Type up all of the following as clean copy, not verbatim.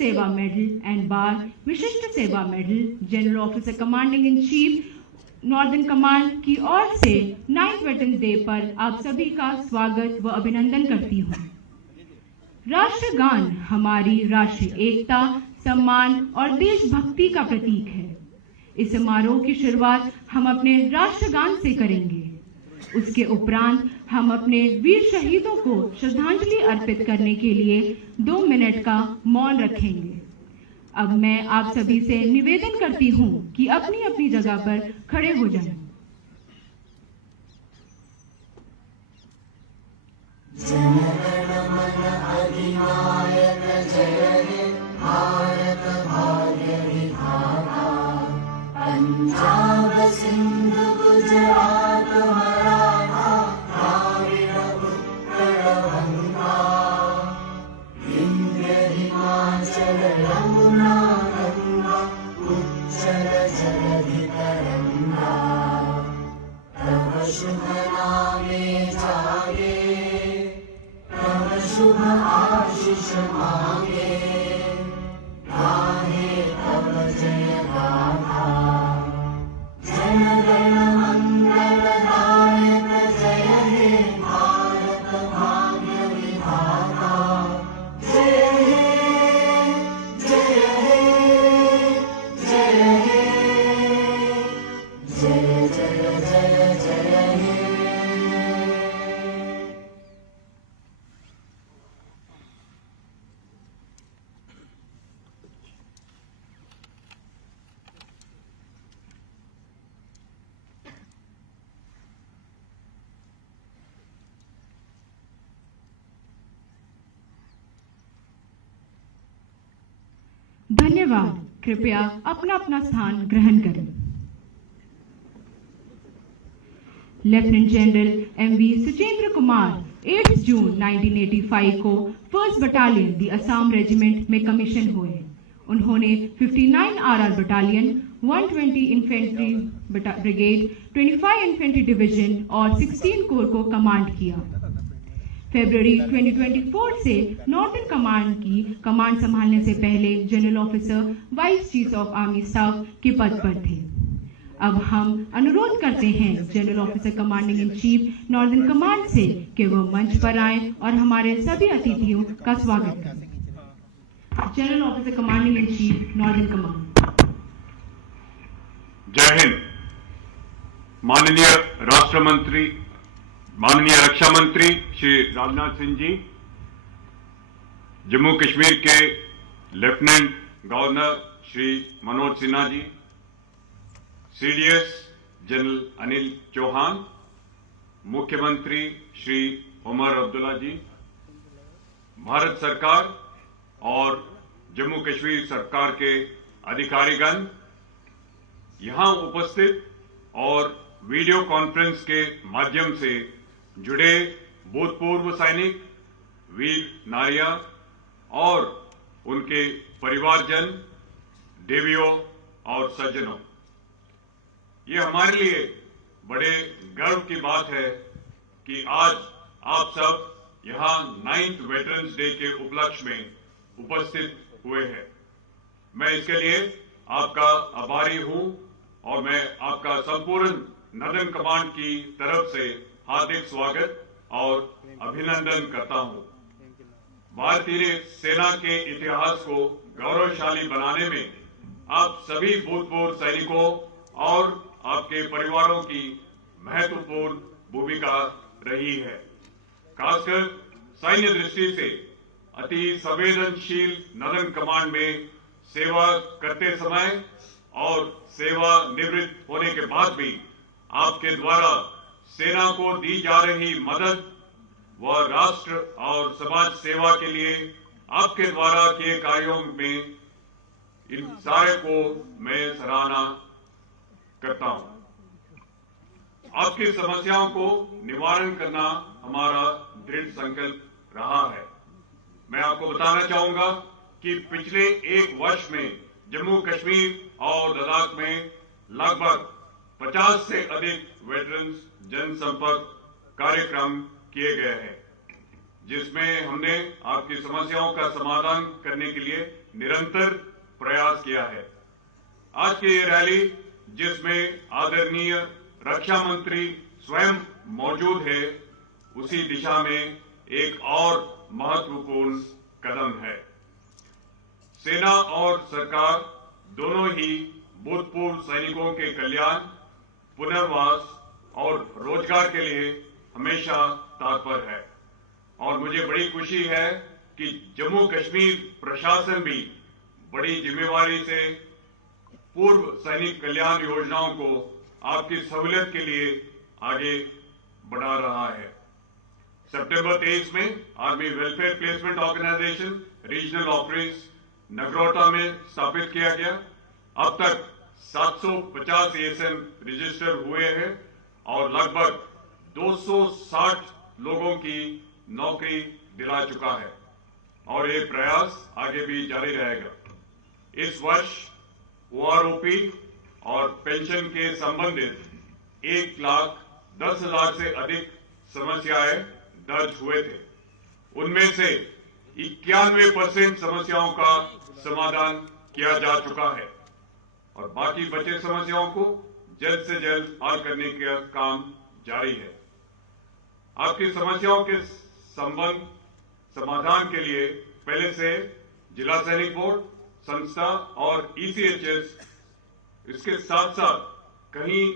सेवा medal and बार विशिष्ट सेवा medal general officer commanding in chief northern command की ओर से 9th वेटरन्स डे पर आप सभी का स्वागत व अभिनंदन करती हूँ। राष्ट्रगान हमारी राष्ट्रीय एकता, सम्मान और देशभक्ति का प्रतीक है। इस समारोह की शुरुआत हम अपने राष्ट्रगान से करेंगे। उसके उपरांत हम अपने वीर शहीदों को श्रद्धांजलि अर्पित करने के लिए 2 मिनट का मौन रखेंगे। अब मैं आप सभी से निवेदन करती हूँ कि अपनी अपनी जगह पर खड़े हो जाएं। अधिनायक जय हे भारत भाग्य विधाता, पंजाब सिंध गुजरात मराठा द्राविड़ उत्कल गंगा, विंध्य हिमाचल यमुना गंगा उच्चल जलधि तरंगा, तव शुभ नामे जागे, शुभ आशीष मांगे, गाहे तब जय गाथा, जन गण मंगल दायक जय हे भारत भाग्य विधाता, जय हे जय हे जय हे जय जय जय जय हे। धन्यवाद। कृपया अपना अपना स्थान ग्रहण करें। Lieutenant general MV Suchindra Kumar 8 June 1985 को 1st battalion the Assam regiment में कमीशन हुए। उन्होंने 59 RR battalion, 120 infantry brigade, 25 infantry division और 16 कोर को कमांड किया। फरवरी 2024 से नॉर्दर्न कमांड की कमांड संभालने से पहले general officer vice chief of army staff के पद पर थे। अब हम अनुरोध करते हैं general officer commanding in chief northern command से कि वह मंच पर आए और हमारे सभी अतिथियों का स्वागत करें। General officer commanding in chief northern command. जय हिंद। माननीय राष्ट्र मंत्री, माननीय रक्षा मंत्री श्री राजनाथ सिंह जी, जम्मू कश्मीर के लेफ्टिनेंट गवर्नर श्री मनोज सिन्हा जी, सीडीएस जनरल अनिल चौहान, मुख्यमंत्री श्री उमर अब्दुल्ला जी, भारत सरकार और जम्मू कश्मीर सरकार के अधिकारीगण, यहां उपस्थित और वीडियो कॉन्फ्रेंस के माध्यम से जुड़े भूतपूर्व सैनिक, वीर नारियां और उनके परिवारजन, देवियों और सज्जनों, ये हमारे लिए बड़े गर्व की बात है कि आज आप सब यहां 9th वेटरन्स डे के उपलक्ष्य में उपस्थित हुए हैं। मैं इसके लिए आपका आभारी हूं और मैं आपका संपूर्ण नॉर्दर्न कमांड की तरफ से हार्दिक स्वागत और अभिनंदन करता हूं। भारतीय सेना के इतिहास को गौरवशाली बनाने में आप सभी भूतपूर्व सैनिकों और आपके परिवारों की महत्वपूर्ण भूमिका रही है। खासकर सैन्य दृष्टि से अति संवेदनशील नॉर्दर्न कमांड में सेवा करते समय और सेवा निवृत्त होने के बाद भी आपके द्वारा सेना को दी जा रही मदद व राष्ट्र और समाज सेवा के लिए आपके द्वारा किए कार्यों में इन सारे को मैं सराहना करता हूं। आपकी समस्याओं को निवारण करना हमारा दृढ़ संकल्प रहा है। मैं आपको बताना चाहूंगा कि पिछले 1 वर्ष में जम्मू कश्मीर और लद्दाख में लगभग 50 से अधिक वेटरन्स जनसंपर्क कार्यक्रम किए गए हैं, जिसमें हमने आपकी समस्याओं का समाधान करने के लिए निरंतर प्रयास किया है। आज की ये रैली, जिसमें आदरणीय रक्षा मंत्री स्वयं मौजूद है, उसी दिशा में एक और महत्वपूर्ण कदम है। सेना और सरकार दोनों ही भूतपूर्व सैनिकों के कल्याण, पुनर्वास और रोजगार के लिए हमेशा तत्पर है और मुझे बड़ी खुशी है कि जम्मू कश्मीर प्रशासन भी बड़ी जिम्मेवारी से पूर्व सैनिक कल्याण योजनाओं को आपकी सहूलियत के लिए आगे बढ़ा रहा है। सितंबर 23 में army welfare placement organisation regional office Nagrota में स्थापित किया गया। अब तक 750 एएसएम रजिस्टर हुए हैं और लगभग 260 लोगों की नौकरी दिला चुका है और ये प्रयास आगे भी जारी रहेगा। इस वर्ष ओआरओपी और पेंशन के संबंधित 1,10,000 से अधिक समस्याएं दर्ज हुए थे। उनमें से 91% समस्याओं का समाधान किया जा चुका है और बाकी बचे समस्याओं को जल्द से जल्द हल करने का काम जारी है। आपकी समस्याओं के समाधान के लिए पहले से जिला सैनिक बोर्ड, संस्था और ईसीएचएस, इसके साथ साथ कहीं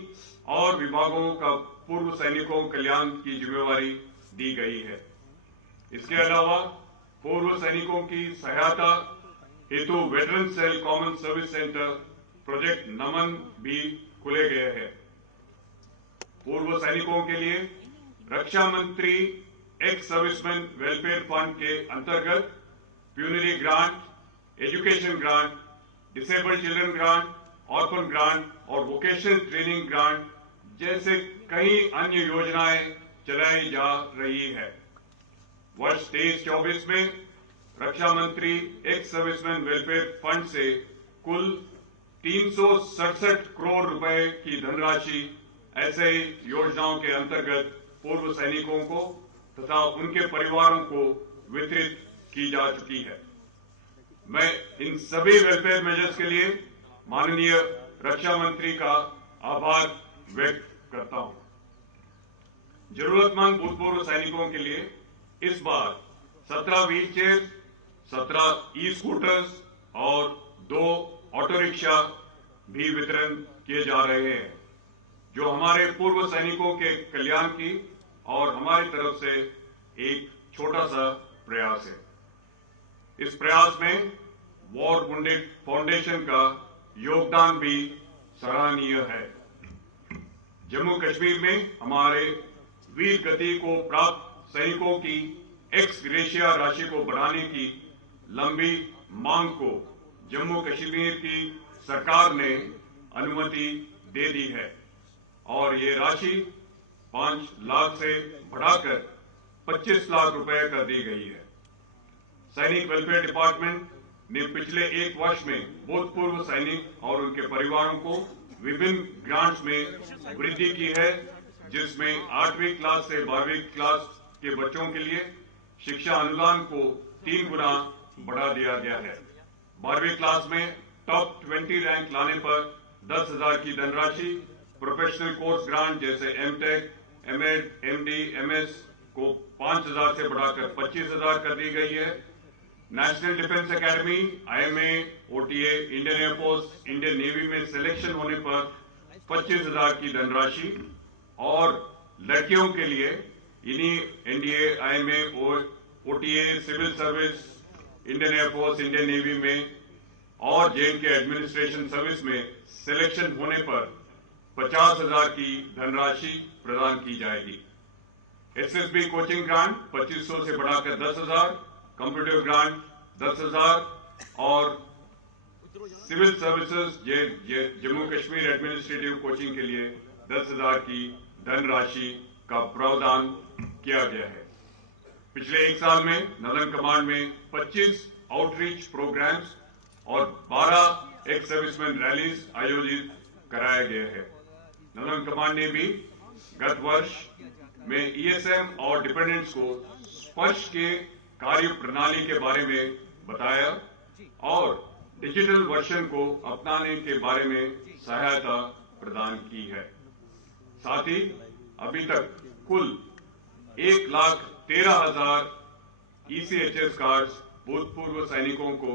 और विभागों का पूर्व सैनिकों कल्याण की जिम्मेवारी दी गई है। इसके अलावा पूर्व सैनिकों की सहायता हेतु veteran cell common service centre project Naman भी खोले गए हैं। पूर्व सैनिकों के लिए रक्षा मंत्री एक्स सर्विसमैन वेलफेयर फंड के अंतर्गत funerary grant, education grant, disabled children grant, orphan grant और वोकेशनल ट्रेनिंग ग्रांट जैसे कई अन्य योजनाएं चलाई जा रही है। वर्ष 23-24 में रक्षा मंत्री एक्स सर्विसमैन वेलफेयर फंड से कुल 367 करोड़ रुपए की धनराशि ऐसे योजनाओं के अंतर्गत पूर्व सैनिकों को तथा उनके परिवारों को वितरित की जा चुकी है। मैं इन सभी वेलफेयर मेजर्स के लिए माननीय रक्षा मंत्री का आभार व्यक्त करता हूं। जरूरतमंद भूतपूर्व सैनिकों के लिए इस बार 17 व्हील चेयर, 17 ई स्कूटर्स और 2 ऑटो रिक्शा भी वितरण किए जा रहे हैं, जो हमारे पूर्व सैनिकों के कल्याण की और हमारी तरफ से एक छोटा सा प्रयास है। इस प्रयास में वॉर वुंडेड फाउंडेशन का योगदान भी सराहनीय है। जम्मू कश्मीर में हमारे वीर गति को प्राप्त सैनिकों की एक्स ग्रेशिया राशि को बढ़ाने की लंबी मांग को जम्मू कश्मीर की सरकार ने अनुमति दे दी है और ये राशि 5 लाख से बढ़ाकर 25 लाख रुपए कर दी गई है। सैनिक वेलफेयर डिपार्टमेंट ने पिछले 1 वर्ष में भूतपूर्व सैनिक और उनके परिवारों को विभिन्न ग्रांट्स में वृद्धि की है, जिसमें 8वीं क्लास से 12वीं क्लास के बच्चों के लिए शिक्षा अनुदान को 3 गुना बढ़ा दिया गया है। 12वीं क्लास में टॉप 20 रैंक लाने पर 10,000 की धनराशि, प्रोफेशनल कोर्स ग्रांट जैसे एमटेक, एमएड, एमडी, एमएस को 5,000 से बढ़ाकर 25,000 कर दी गई है। National defence academy, IMA, OTA, Indian air force, Indian navy में सिलेक्शन होने पर 25,000 की धनराशि और लड़कियों के लिए इन्हीं NDA, IMA, OTA, civil service, Indian air force, Indian navy में और जेल के एडमिनिस्ट्रेशन सर्विस में सिलेक्शन होने पर 50,000 की धनराशि प्रदान की जाएगी। एसएसबी कोचिंग ग्रांट 2500 से बढ़ाकर 10,000, कंप्यूटर ग्रांट 10,000 और civil services Jammu Kashmir administrative coaching के लिए 10,000 की धनराशि का प्रावधान किया गया है। पिछले 1 साल में नदन कमांड में 25 आउटरीच प्रोग्राम्स और 12 एक्स सर्विसमैन रैलीज आयोजित कराए गए हैं। नदन कमांड ने भी गत वर्ष में ईएसएम और डिपेंडेंट्स को स्पर्श के कार्य प्रणाली के बारे में बताया और डिजिटल वर्जन को अपनाने के बारे में सहायता प्रदान की है। साथ ही अभी तक कुल 1,13,000 ECHS कार्ड्स भूतपूर्व सैनिकों को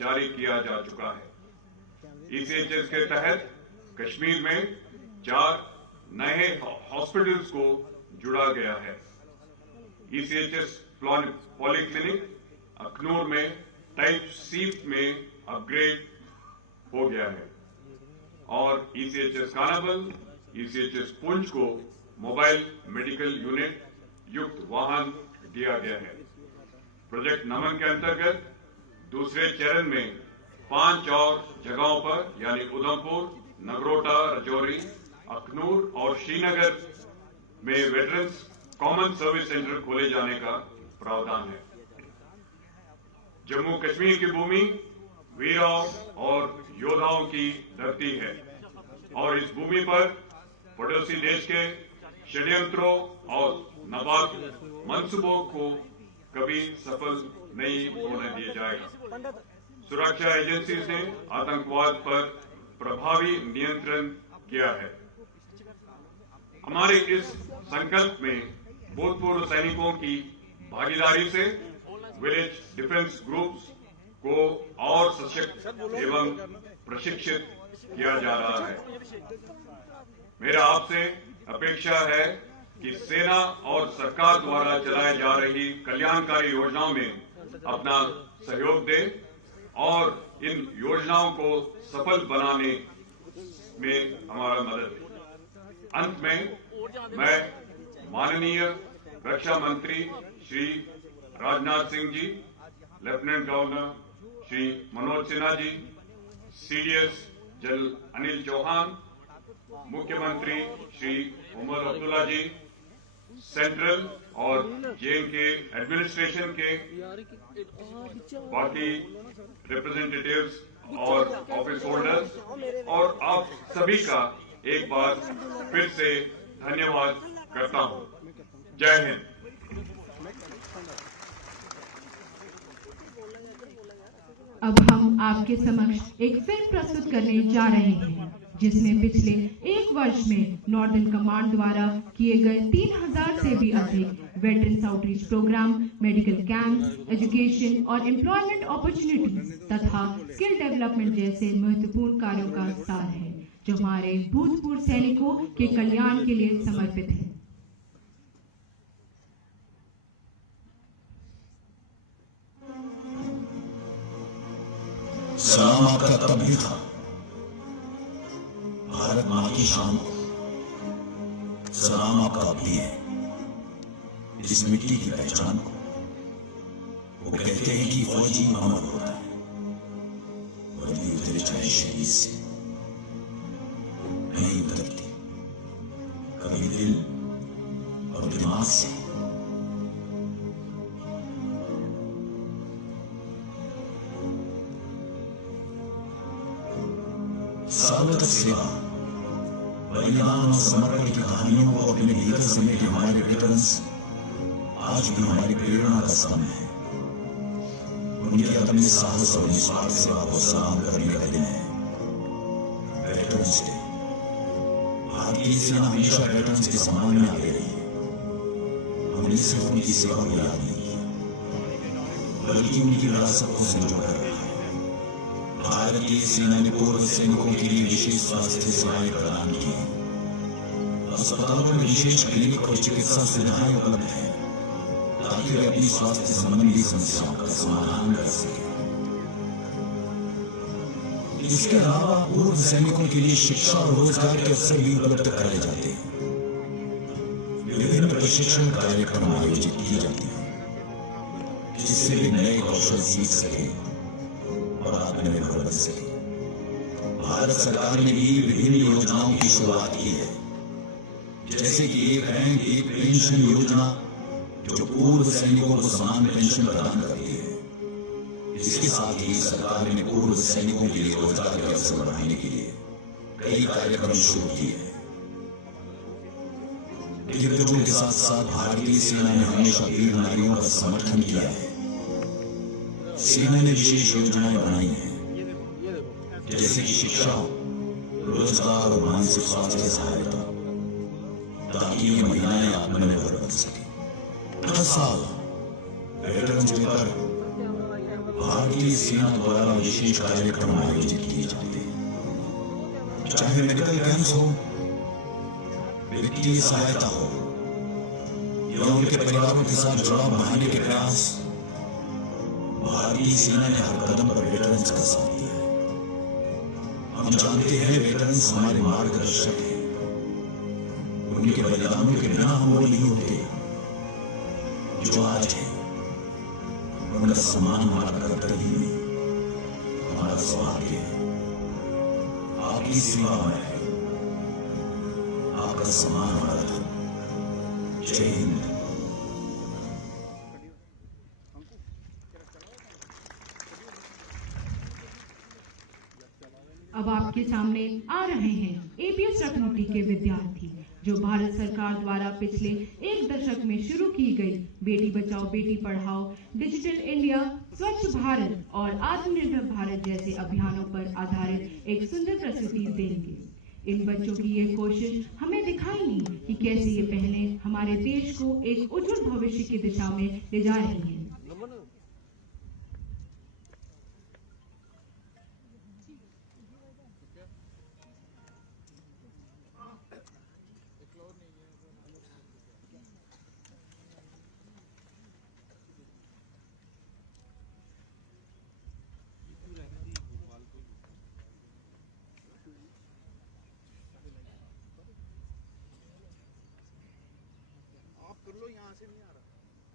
जारी किया जा चुका है। ECHS के तहत कश्मीर में 4 नए हॉस्पिटल्स को जुड़ा गया है। ECHS पॉलीक्लिनिक अखनूर में टाइप सी में अपग्रेड हो गया है और ECHS कानाबल, ECHS पुंछ को मोबाइल मेडिकल यूनिट युक्त वाहन दिया गया है। प्रोजेक्ट नमन के अंतर्गत दूसरे चरण में 5 और जगहों पर यानी उधमपुर, नगरोटा, राजौरी, अखनूर और श्रीनगर में वेटरन्स कॉमन सर्विस सेंटर खोले जाने का प्रावधान है। जम्मू कश्मीर की भूमि वीरों और योद्धाओं की धरती है और इस भूमि पर पड़ोसी देश के षड्यंत्रों और नापाक मंसूबों को कभी सफल नहीं होने दिया जाएगा। सुरक्षा एजेंसी ने आतंकवाद पर प्रभावी नियंत्रण किया है। हमारे इस संकल्प में भूतपूर्व सैनिकों की भागीदारी से विलेज डिफेंस ग्रुप्स को और सशक्त एवं प्रशिक्षित किया जा रहा है। मेरा आपसे अपेक्षा है कि सेना और सरकार द्वारा चलाई जा रही कल्याणकारी योजनाओं में अपना सहयोग दें और इन योजनाओं को सफल बनाने में हमारा मदद दे। अंत में मैं माननीय रक्षा मंत्री श्री राजनाथ सिंह जी, लेफ्टिनेंट गवर्नर श्री मनोज सिन्हा जी, CDS जनरल अनिल चौहान, मुख्यमंत्री श्री उमर अब्दुल्ला जी, सेंट्रल और JNK एडमिनिस्ट्रेशन के बाकी रिप्रेजेंटेटिव्स और ऑफिस होल्डर्स और आप सभी का एक बार फिर से धन्यवाद करता हूं। जय हिंद। अब हम आपके समक्ष एक फिल्म प्रस्तुत करने जा रहे हैं जिसमें पिछले 1 वर्ष में नॉर्दर्न कमांड द्वारा किए गए 3000 से भी अधिक veterans outreach programme, medical camp, education और एम्प्लॉयमेंट अपॉर्चुनिटीज तथा स्किल डेवलपमेंट जैसे महत्वपूर्ण कार्यों का सार है जो हमारे भूतपूर्व सैनिकों के कल्याण के लिए समर्पित है। सलाम आपका तब भी था भारत मां की शान को, सलाम आपका भी है इस मिट्टी की पहचान को। वो कहते हैं कि फौजी अमर होता है, वर्दी उतरे चाहे शरीर से नहीं उतरती, कभी दिल और दिमाग से। सालों तक सेवा, बलिदान और समर्पण की कहानियों को अपने भीतर समेटे हमारे वेटरन्स आज भी हमारी प्रेरणा का स्तंभ है। उनके अपने साहस और निस्वार्थ सेवा को सलाम करने का दिन है वेटरन्स डे। भारतीय सेना हमेशा वेटरन्स के सम्मान में आगे रही है। हमने सिर्फ उनकी सेवा को याद नहीं किया बल्कि उनकी विरासत को संजोकर रखा है। भारतीय सेना ने पूर्व सैनिकों के लिए विशेष स्वास्थ्य सेवाएं प्रदान की। अस्पतालों में विशेष क्लिनिक और चिकित्सा सुविधाएं उपलब्ध हैं ताकि वे अपनी स्वास्थ्य संबंधी समस्याओं का समाधान कर सकें। इसके अलावा पूर्व सैनिकों के लिए शिक्षा और रोजगार के अवसर भी उपलब्ध कराए जाते हैं। विभिन्न प्रशिक्षण कार्यक्रम आयोजित किए जाते हैं जिससे वे नए कौशल सीख सके और आत्मनिर्भर बन सके। भारत सरकार ने भी विभिन्न योजनाओं की शुरुआत की है जैसे कि एक रैंक एक पेंशन योजना जो पूर्व सैनिकों को समान पेंशन प्रदान करती है। इसके साथ ही सरकार ने पूर्व सैनिकों के लिए रोजगार के अवसर बढ़ाने के लिए कई कार्यक्रम शुरू किए हैं। दिग्गजों के साथ साथ भारतीय सेना ने हमेशा वीर नारियों का समर्थन किया है। सेना ने विशेष योजनाएं बनाई हैं, जैसे कि शिक्षा, रोजगार और मानसिक स्वास्थ्य की सहायता, ताकि ये महिलाएं आत्मनिर्भर बन सके। हर साल वेटरन्स डे पर भारतीय सेना द्वारा विशेष कार्यक्रम आयोजित किए जाते हैं, चाहे मेडिकल कैंप्स हो, वित्तीय सहायता हो या उनके परिवारों के साथ जुड़ाव बढ़ाने के प्रयास। भारतीय सेना ने हर कदम पर वेटरन्स का साथ दिया है। हम जानते हैं वेटरन्स हमारे मार्गदर्शक हैं, उनके बलिदानों के बिना हम वो नहीं होते जो आज है। उनका सम्मान हमारा कर्तव्य नहीं, हमारा सौभाग्य है। आपकी सेवा में है, आपका सम्मान हमारा धर्म। जय हिंद। अब आपके सामने आ रहे हैं एपीएस रत्नोटी के विद्यार्थी, जो भारत सरकार द्वारा पिछले एक दशक में शुरू की गई बेटी बचाओ बेटी पढ़ाओ, डिजिटल इंडिया, स्वच्छ भारत और आत्मनिर्भर भारत जैसे अभियानों पर आधारित एक सुंदर प्रस्तुति देंगे। इन बच्चों की ये कोशिश हमें दिखाएंगी कि कैसे ये पहलें हमारे देश को एक उज्जवल भविष्य की दिशा में ले जा रही हैं। कर लो, यहाँ से नहीं आ रहा।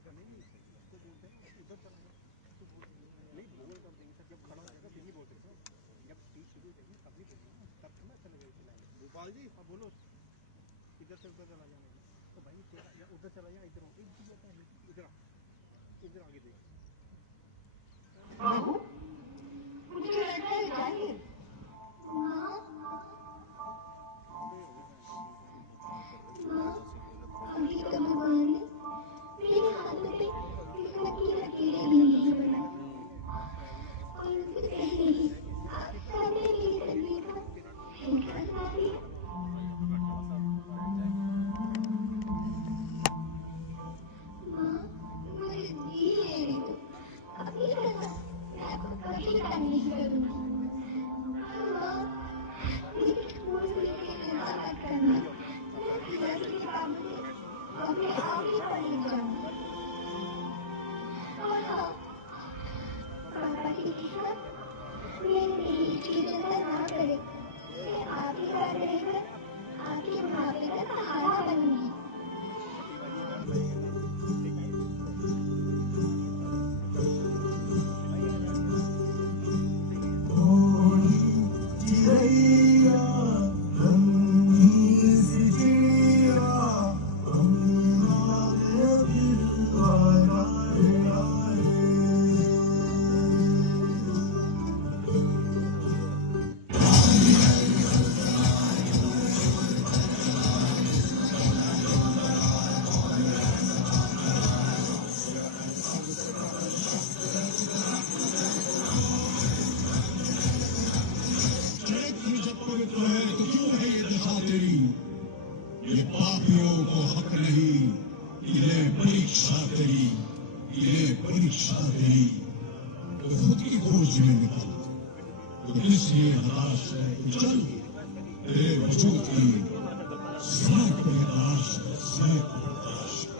नहीं तो बोलते हैं उधर चला गया तो नहीं बोल कर देंगे सर। जब खड़ा हो जाएगा फिर ही बोलते हैं सर। जब स्पीच शुरू हो जाएगी तब भी बोलेंगे, तब थोड़ा चले गए चलाएंगे। गोपाल जी अब बोलो, इधर से उधर चला जाना तो भाई तेरा या उधर चला जा, इधर इधर आगे देख। मुझे लगता है जाइए। अभी तो भगवान ने मेरे हाथों पे किस्मत की लकीरें भी नहीं बनाई और मुझे कहीं नहीं सबने मेरी तकदीर का फैसला कर दिया। माँ मुझे जी लेने दो, अपनी तरह मैं आपको कभी काम नहीं करूँगी। माँ मुझे स्कूल से इंतजार मत करना, मैं फिर के बाबू अपने आप ही पढ़ने जाऊंगी। और हाँ, पापा की किस्मत मेरी इसकी चिंता ना करे, मैं आपके घर रहकर आपके बुढ़ापे का सहारा बनूंगी। ये पापियों को हक नहीं, इन्हें परीक्षा तेरी, इन्हें परीक्षा तेरी। तो खुद की खोज में निकल, तो इसलिए हताश है। चल तेरे वजूद की सड़क पे तलाश है, सड़क पे तलाश है।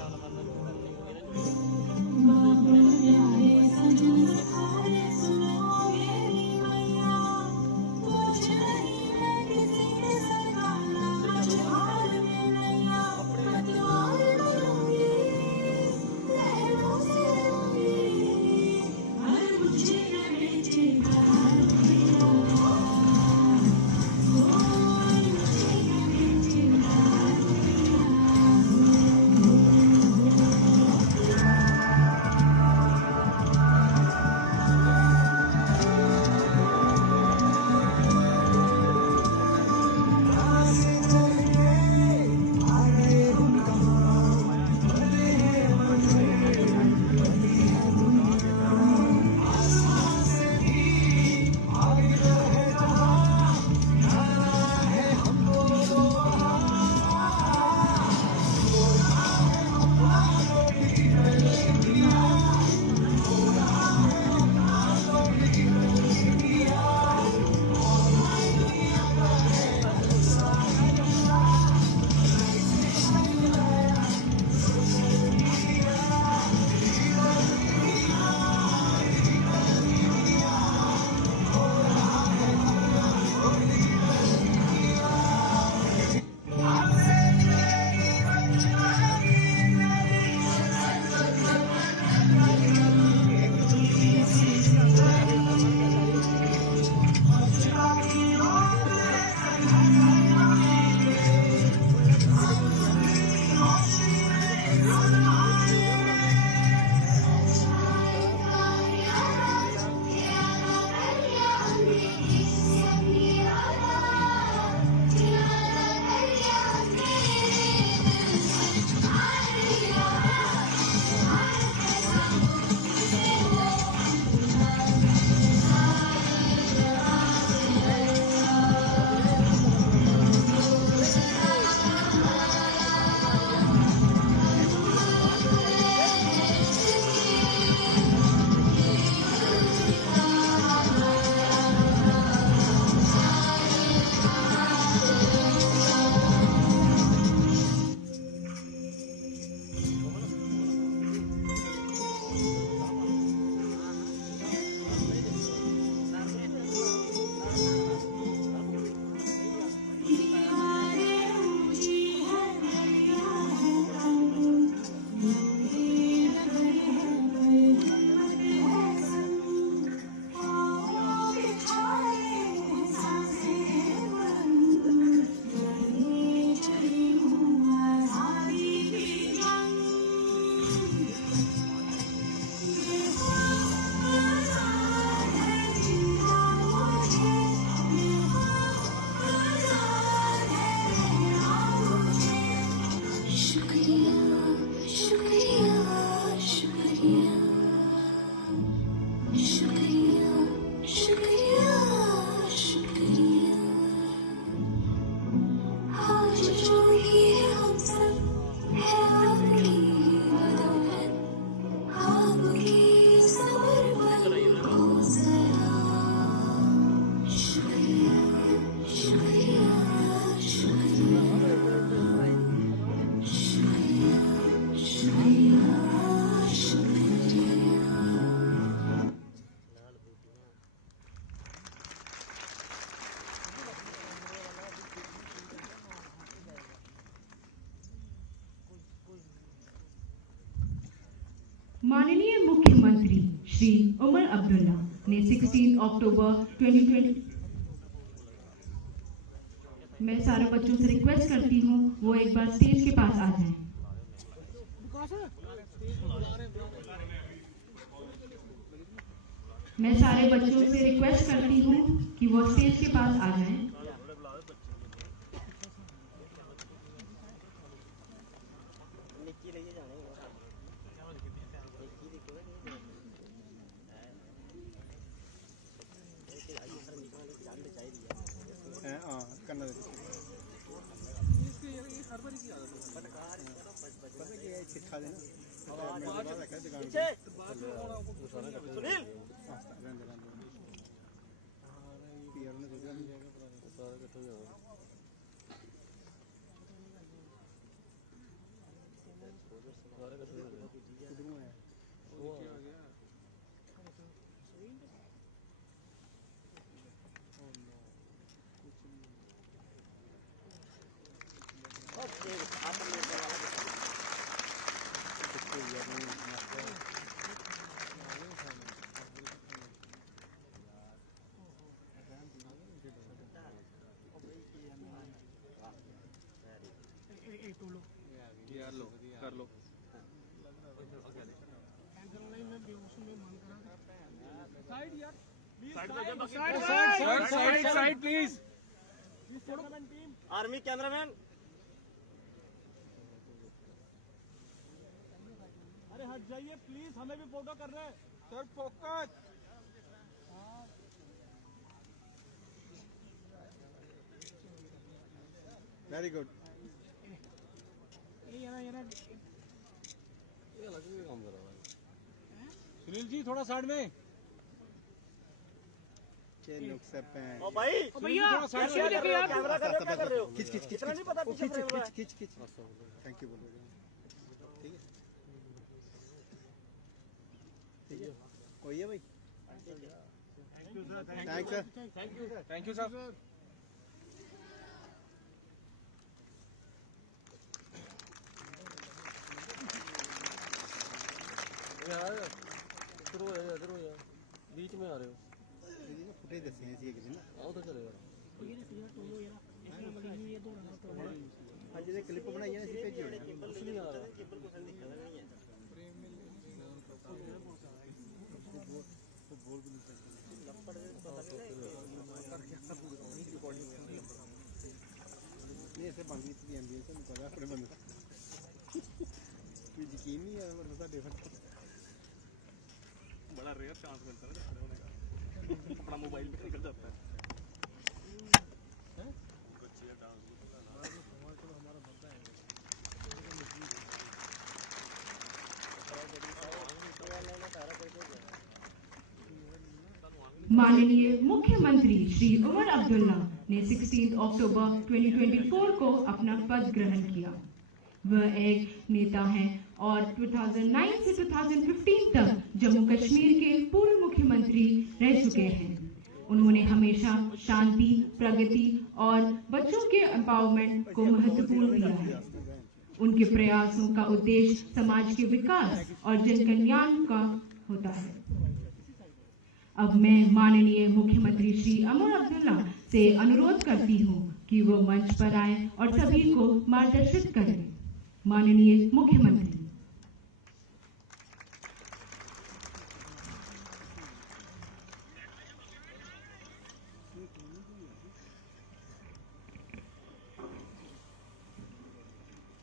माननीय मुख्यमंत्री श्री उमर अब्दुल्ला ने 16 अक्टूबर 2020 मैं सारे बच्चों से रिक्वेस्ट करती हूँ वो एक बार स्टेज के पास आ जाएं। मैं सारे बच्चों से रिक्वेस्ट करती हूँ कि वो स्टेज के पास आ जाएं। करना सिखा देना कर लो साइड प्लीज आर्मी कैमरामैन अरे हट जाइए प्लीज हमें भी फोटो कर रहे हैं sir focus very good Sunil ji थोड़ा साइड में ओ भाई भैया कैमरा कर रहे हो खिच खिच खिच इतना नहीं पता पीछे खड़े हुए हैं। खिच खिच थैंक यू बोलो ठीक है ठीक है वही है भाई थैंक यू सर बीच में आ रहे हो फुटेज दसी है किसी दिन आओ तो चलेगा आज जो क्लिप बनाई है इसी भेजी होनी कुछ नहीं आ रहा नहीं ऐसे बन गई थी एम्बियंस में पता अपने बंदे कोई यकीन नहीं है और बता डिफरेंट बड़ा रेयर चांस मिलता है खड़े होने का अपना मोबाइल भी निकल जाता है माननीय मुख्यमंत्री श्री उमर अब्दुल्ला ने 16 अक्टूबर 2024 को अपना पद ग्रहण किया। वह एक नेता हैं और 2009 से 2015 तक जम्मू कश्मीर के पूर्व मुख्यमंत्री रह चुके हैं। उन्होंने हमेशा शांति, प्रगति और बच्चों के एम्पावरमेंट को महत्वपूर्ण दिया है। उनके प्रयासों का उद्देश्य समाज के विकास और जन कल्याण का होता है। अब मैं माननीय मुख्यमंत्री श्री उमर अब्दुल्ला से अनुरोध करती हूँ कि वो मंच पर आए और सभी को मार्गदर्शित करें। माननीय मुख्यमंत्री।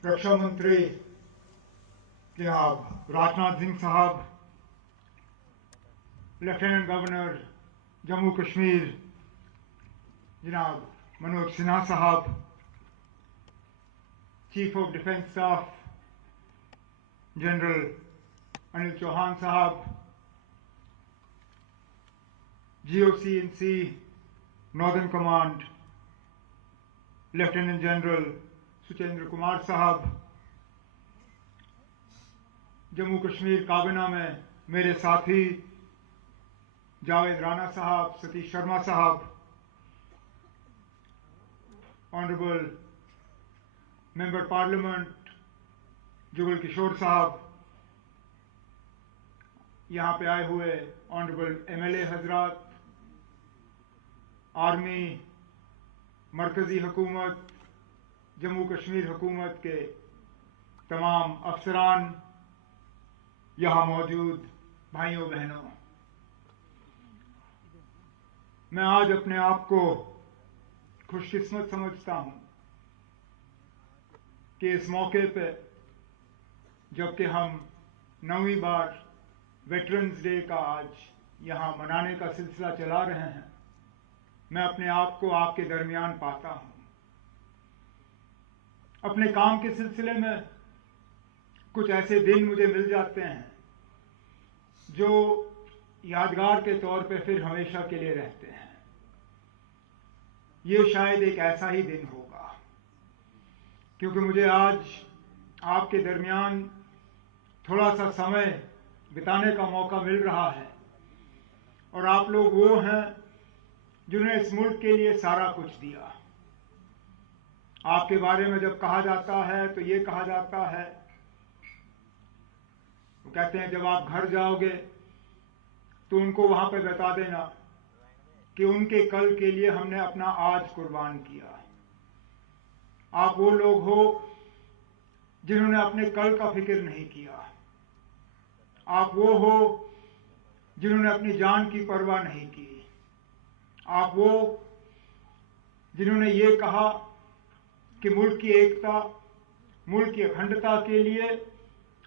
रक्षा मंत्री जनाब राजनाथ सिंह साहब, लेफ्टिनेंट गवर्नर जम्मू कश्मीर जनाब मनोज सिन्हा साहब, chief of defence staff general Anil Chauhan साहब, GOC&C northern command lieutenant general Suchindra Kumar साहब, जम्मू कश्मीर काबीना में मेरे साथी जावेद राणा साहब, सतीश शर्मा साहब, honourable member parliament Jugal Kishore साहब, यहाँ पे आए हुए ऑनरेबल MLA हजरात, आर्मी, मरकजी हुकूमत, जम्मू कश्मीर हुकूमत के तमाम अफसरान, यहाँ मौजूद भाइयों बहनों, मैं आज अपने आप को खुशकिस्मत समझता हूँ कि इस मौके पे जबकि हम 9वीं बार वेटरन्स डे का आज यहाँ मनाने का सिलसिला चला रहे हैं, मैं अपने आप को आपके दरमियान पाता हूँ। अपने काम के सिलसिले में कुछ ऐसे दिन मुझे मिल जाते हैं जो यादगार के तौर पे फिर हमेशा के लिए रहते हैं। ये शायद एक ऐसा ही दिन होगा, क्योंकि मुझे आज आपके दरमियान थोड़ा सा समय बिताने का मौका मिल रहा है, और आप लोग वो हैं जिन्होंने इस मुल्क के लिए सारा कुछ दिया। आपके बारे में जब कहा जाता है तो ये कहा जाता है, वो कहते हैं जब आप घर जाओगे तो उनको वहां पे बता देना कि उनके कल के लिए हमने अपना आज कुर्बान किया। आप वो लोग हो जिन्होंने अपने कल का फिक्र नहीं किया। आप वो हो जिन्होंने अपनी जान की परवाह नहीं की। आप वो जिन्होंने ये कहा कि मुल्क की एकता, मुल्क की अखंडता के लिए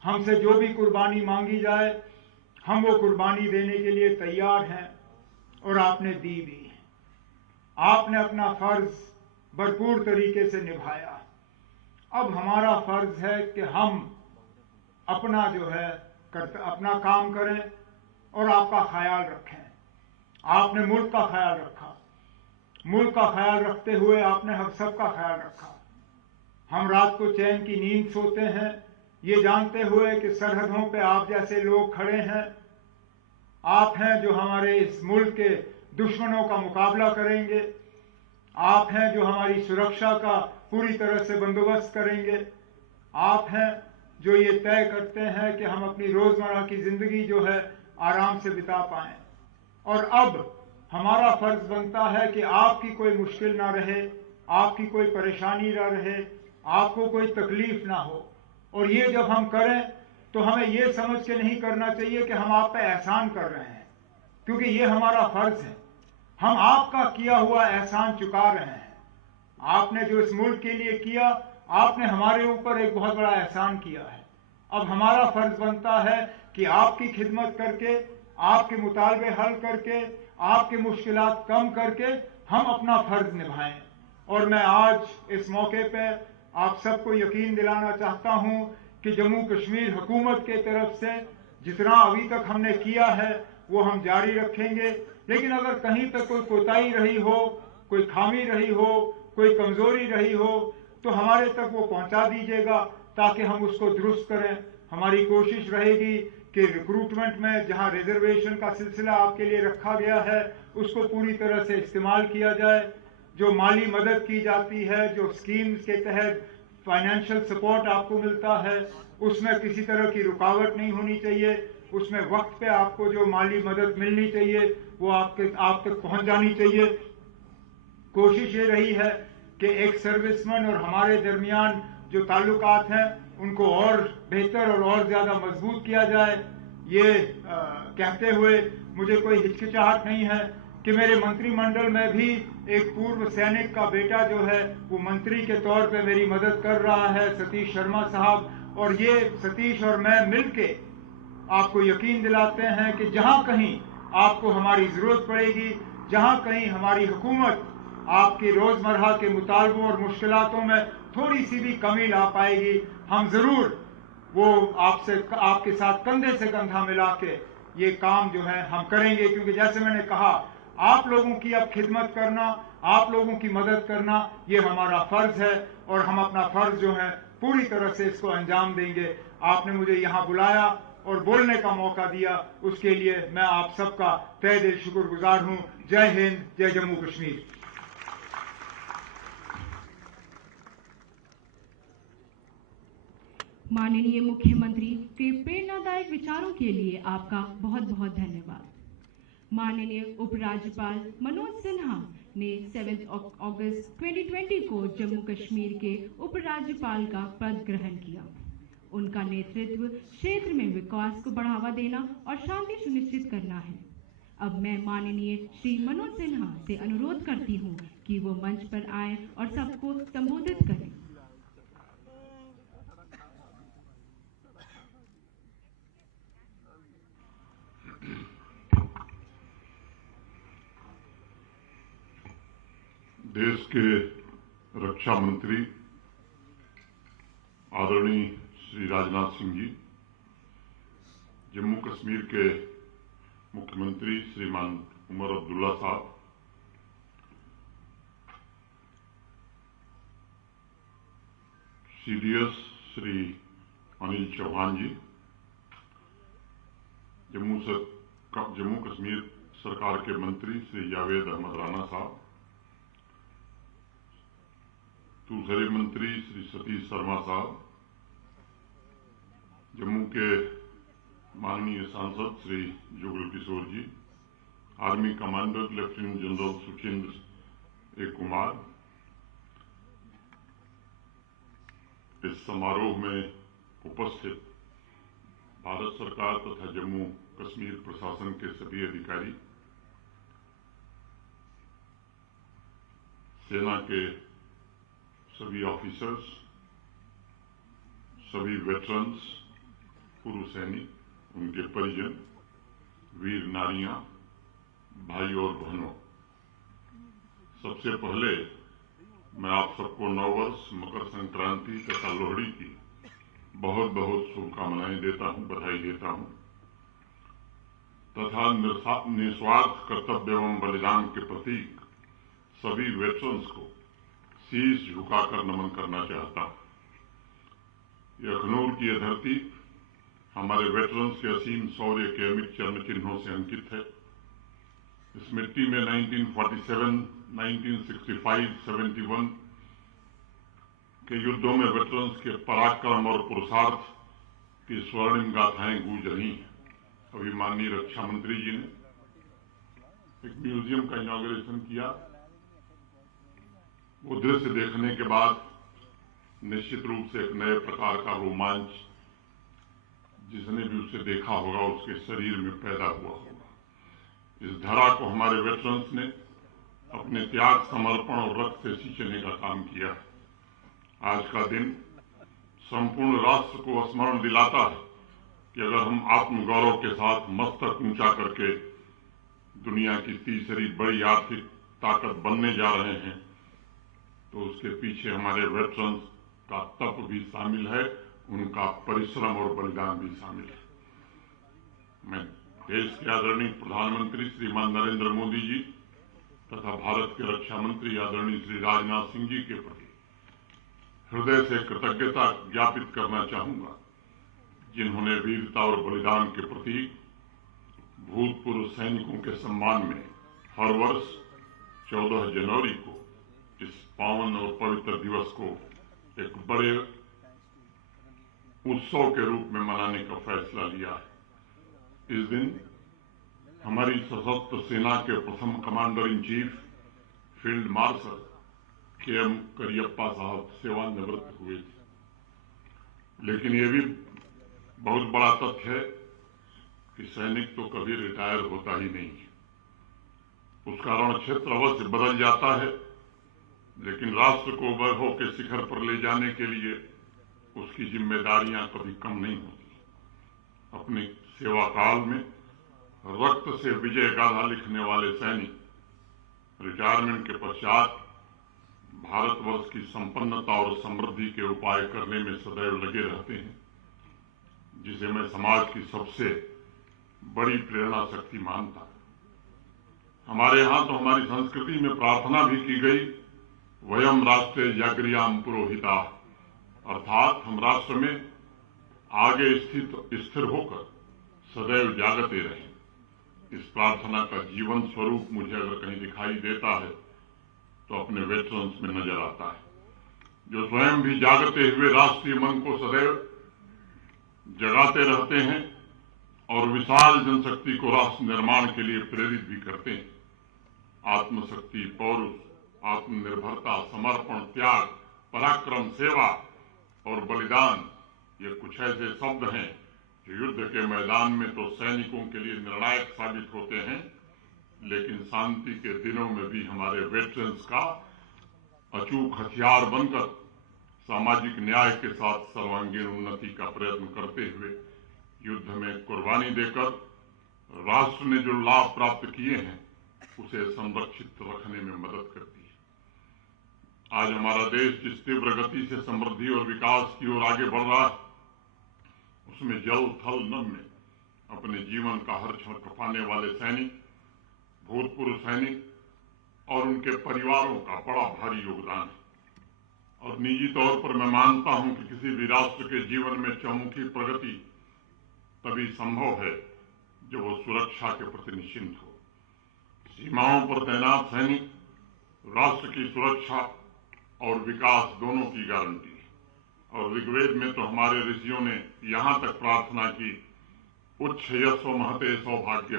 हमसे जो भी कुर्बानी मांगी जाए हम वो कुर्बानी देने के लिए तैयार हैं, और आपने दी भी। आपने अपना फर्ज भरपूर तरीके से निभाया। अब हमारा फर्ज है कि हम अपना जो है अपना काम करें और आपका ख्याल रखें। आपने मुल्क का ख्याल रखा, मुल्क का ख्याल रखते हुए आपने हम सब का ख्याल रखा। हम रात को चैन की नींद सोते हैं ये जानते हुए कि सरहदों पे आप जैसे लोग खड़े हैं। आप हैं जो हमारे इस मुल्क के दुश्मनों का मुकाबला करेंगे। आप हैं जो हमारी सुरक्षा का पूरी तरह से बंदोबस्त करेंगे। आप हैं जो ये तय करते हैं कि हम अपनी रोजमर्रा की जिंदगी जो है आराम से बिता पाएं। और अब हमारा फर्ज बनता है कि आपकी कोई मुश्किल ना रहे, आपकी कोई परेशानी ना रहे, आपको कोई तकलीफ ना हो। और ये जब हम करें तो हमें ये समझ के नहीं करना चाहिए कि हम आप पे एहसान कर रहे हैं, क्योंकि ये हमारा फर्ज है। हम आपका किया हुआ एहसान चुका रहे हैं। आपने जो इस मुल्क के लिए किया, आपने हमारे ऊपर एक बहुत बड़ा एहसान किया है। अब हमारा फर्ज बनता है कि आपकी खिदमत करके, आपके मुतालबे हल करके, आपकी मुश्किलात कम करके हम अपना फर्ज निभाएं। और मैं आज इस मौके पे आप सबको यकीन दिलाना चाहता हूं कि जम्मू कश्मीर हुकूमत के तरफ से जितना अभी तक हमने किया है वो हम जारी रखेंगे। लेकिन अगर कहीं पे कोई कोताही रही हो, कोई खामी रही हो, कोई कमजोरी रही हो, तो हमारे तक वो पहुंचा दीजिएगा ताकि हम उसको दुरुस्त करें। हमारी कोशिश रहेगी कि रिक्रूटमेंट में जहां रिजर्वेशन का सिलसिला आपके लिए रखा गया है उसको पूरी तरह से इस्तेमाल किया जाए। जो माली मदद की जाती है, जो स्कीम्स के तहत फाइनेंशियल सपोर्ट आपको मिलता है, उसमें किसी तरह की रुकावट नहीं होनी चाहिए। उसमें वक्त पे आपको जो माली मदद मिलनी चाहिए वो आप तक पहुंच जानी चाहिए। कोशिश ये रही है कि एक सर्विसमैन और हमारे दरमियान जो ताल्लुकात हैं उनको और बेहतर और ज्यादा मजबूत किया जाए। ये कहते हुए मुझे कोई हिचकिचाहट नहीं है कि मेरे मंत्रिमंडल में भी एक पूर्व सैनिक का बेटा जो है वो मंत्री के तौर पे मेरी मदद कर रहा है, सतीश शर्मा साहब। और ये सतीश और मैं मिलके आपको यकीन दिलाते हैं कि जहां कहीं आपको हमारी जरूरत पड़ेगी, जहां कहीं हमारी हुकूमत आपकी रोजमर्रा के मुतालबों और मुश्किलातों में थोड़ी सी भी कमी ला पाएगी, हम जरूर वो आपके साथ कंधे से कंधा मिला के ये काम जो है हम करेंगे। क्योंकि जैसे मैंने कहा, आप लोगों की अब खिदमत करना, आप लोगों की मदद करना ये हमारा फर्ज है, और हम अपना फर्ज जो है पूरी तरह से इसको अंजाम देंगे। आपने मुझे यहाँ बुलाया और बोलने का मौका दिया, उसके लिए मैं आप सबका तहे दिल शुक्रगुजार हूँ। जय हिंद, जय जम्मू कश्मीर। माननीय मुख्यमंत्री के प्रेरणादायक विचारों के लिए आपका बहुत बहुत धन्यवाद। माननीय उपराज्यपाल मनोज सिन्हा ने 7 अगस्त 2020 को जम्मू कश्मीर के उपराज्यपाल का पद ग्रहण किया। उनका नेतृत्व क्षेत्र में विकास को बढ़ावा देना और शांति सुनिश्चित करना है। अब मैं माननीय श्री मनोज सिन्हा से अनुरोध करती हूं कि वो मंच पर आएं और सबको संबोधित करें। देश के रक्षा मंत्री आदरणीय श्री राजनाथ सिंह जी, जम्मू कश्मीर के मुख्यमंत्री श्रीमान उमर अब्दुल्ला साहब, CDS श्री अनिल चौहान जी, जम्मू कश्मीर सरकार के मंत्री श्री जावेद अहमद राणा साहब, दूसरे मंत्री श्री सतीश शर्मा साहब, जम्मू के माननीय सांसद Shri Jugal Kishore ji, army commander lieutenant general Sukhendra A Kumar, इस समारोह में उपस्थित भारत सरकार तथा जम्मू कश्मीर प्रशासन के सभी अधिकारी, सेना के सभी ऑफिसर्स, सभी वेटरन्स, पूर्व सैनिक, उनके परिजन, वीर नारियां, भाई और बहनों, सबसे पहले मैं आप सबको नववर्ष, मकर संक्रांति तथा लोहड़ी की बहुत बहुत शुभकामनाएं देता हूं, बधाई देता हूं तथा निस्वार्थ कर्तव्य एवं बलिदान के प्रतीक सभी वेटरन्स को शीश झुकाकर नमन करना चाहता हूं। यह अखनूर की यह धरती हमारे वेटरन्स के असीम शौर्य के अमिट चरण चिन्हों से अंकित है। इस मिट्टी में 1947, 1965, 71 के युद्धों में वेटरन्स के पराक्रम और पुरुषार्थ की स्वर्णिम गाथाएं गूंज रही हैं। अभी माननीय रक्षा मंत्री जी ने एक म्यूजियम का इनॉग्रेशन किया। वो दृश्य देखने के बाद निश्चित रूप से एक नए प्रकार का रोमांच जिसने भी उसे देखा होगा उसके शरीर में पैदा हुआ होगा। इस धरा को हमारे वेटरन्स ने अपने त्याग, समर्पण और रक्त से सींचने का काम किया है। आज का दिन संपूर्ण राष्ट्र को स्मरण दिलाता है कि अगर हम आत्मगौरव के साथ मस्तक ऊंचा करके दुनिया की तीसरी बड़ी आर्थिक ताकत बनने जा रहे हैं तो उसके पीछे हमारे वेटरन्स का तप भी शामिल है, उनका परिश्रम और बलिदान भी शामिल है। मैं देश के आदरणीय प्रधानमंत्री श्रीमान नरेंद्र मोदी जी तथा भारत के रक्षा मंत्री आदरणीय श्री राजनाथ सिंह जी के प्रति हृदय से कृतज्ञता ज्ञापित करना चाहूंगा, जिन्होंने वीरता और बलिदान के प्रतीक भूतपूर्व सैनिकों के सम्मान में हर वर्ष 14 जनवरी को इस पावन और पवित्र दिवस को एक बड़े उत्सव के रूप में मनाने का फैसला लिया है। इस दिन हमारी सशस्त्र सेना के प्रथम commander in chief field marshal KM Cariappa साहब सेवानिवृत्त हुए थे। लेकिन ये भी बहुत बड़ा तथ्य है कि सैनिक तो कभी रिटायर होता ही नहीं है। उसका रण क्षेत्र अवश्य बदल जाता है, लेकिन राष्ट्र को वैभव के शिखर पर ले जाने के लिए उसकी जिम्मेदारियां कभी कम नहीं होती। अपने सेवा काल में रक्त से विजय गाथा लिखने वाले सैनिक रिटायरमेंट के पश्चात भारतवर्ष की संपन्नता और समृद्धि के उपाय करने में सदैव लगे रहते हैं, जिसे मैं समाज की सबसे बड़ी प्रेरणा शक्ति मानता हूं। हमारे यहाँ तो हमारी संस्कृति में प्रार्थना भी की गई, वयम राष्ट्रे जागृयाम पुरोहिता, अर्थात हम राष्ट्र में आगे स्थिर होकर सदैव जागते रहें। इस प्रार्थना का जीवन स्वरूप मुझे अगर कहीं दिखाई देता है तो अपने वेटरन्स में नजर आता है, जो स्वयं भी जागते हुए राष्ट्रीय मन को सदैव जगाते रहते हैं और विशाल जनशक्ति को राष्ट्र निर्माण के लिए प्रेरित भी करते हैं। आत्मशक्ति, पौरुष, आत्मनिर्भरता, समर्पण, त्याग, पराक्रम, सेवा और बलिदान, ये कुछ ऐसे शब्द हैं जो युद्ध के मैदान में तो सैनिकों के लिए निर्णायक साबित होते हैं, लेकिन शांति के दिनों में भी हमारे वेटरन्स का अचूक हथियार बनकर सामाजिक न्याय के साथ सर्वांगीण उन्नति का प्रयत्न करते हुए युद्ध में कुर्बानी देकर राष्ट्र ने जो लाभ प्राप्त किए हैं उसे संरक्षित रखने में मदद करती है। आज हमारा देश जिस तीव्र गति से समृद्धि और विकास की ओर आगे बढ़ रहा है, उसमें जल, थल, नभ में अपने जीवन का हर क्षण खपाने वाले सैनिक, भूतपूर्व सैनिक और उनके परिवारों का बड़ा भारी योगदान है। और निजी तौर पर मैं मानता हूं कि किसी भी राष्ट्र के जीवन में चहुमुखी प्रगति तभी संभव है जब वो सुरक्षा के प्रति निश्चिंत हो। सीमाओं पर तैनात सैनिक राष्ट्र की सुरक्षा और विकास दोनों की गारंटी है। और ऋग्वेद में तो हमारे ऋषियों ने यहां तक प्रार्थना की, उच्च यस्व महते सौभाग्य,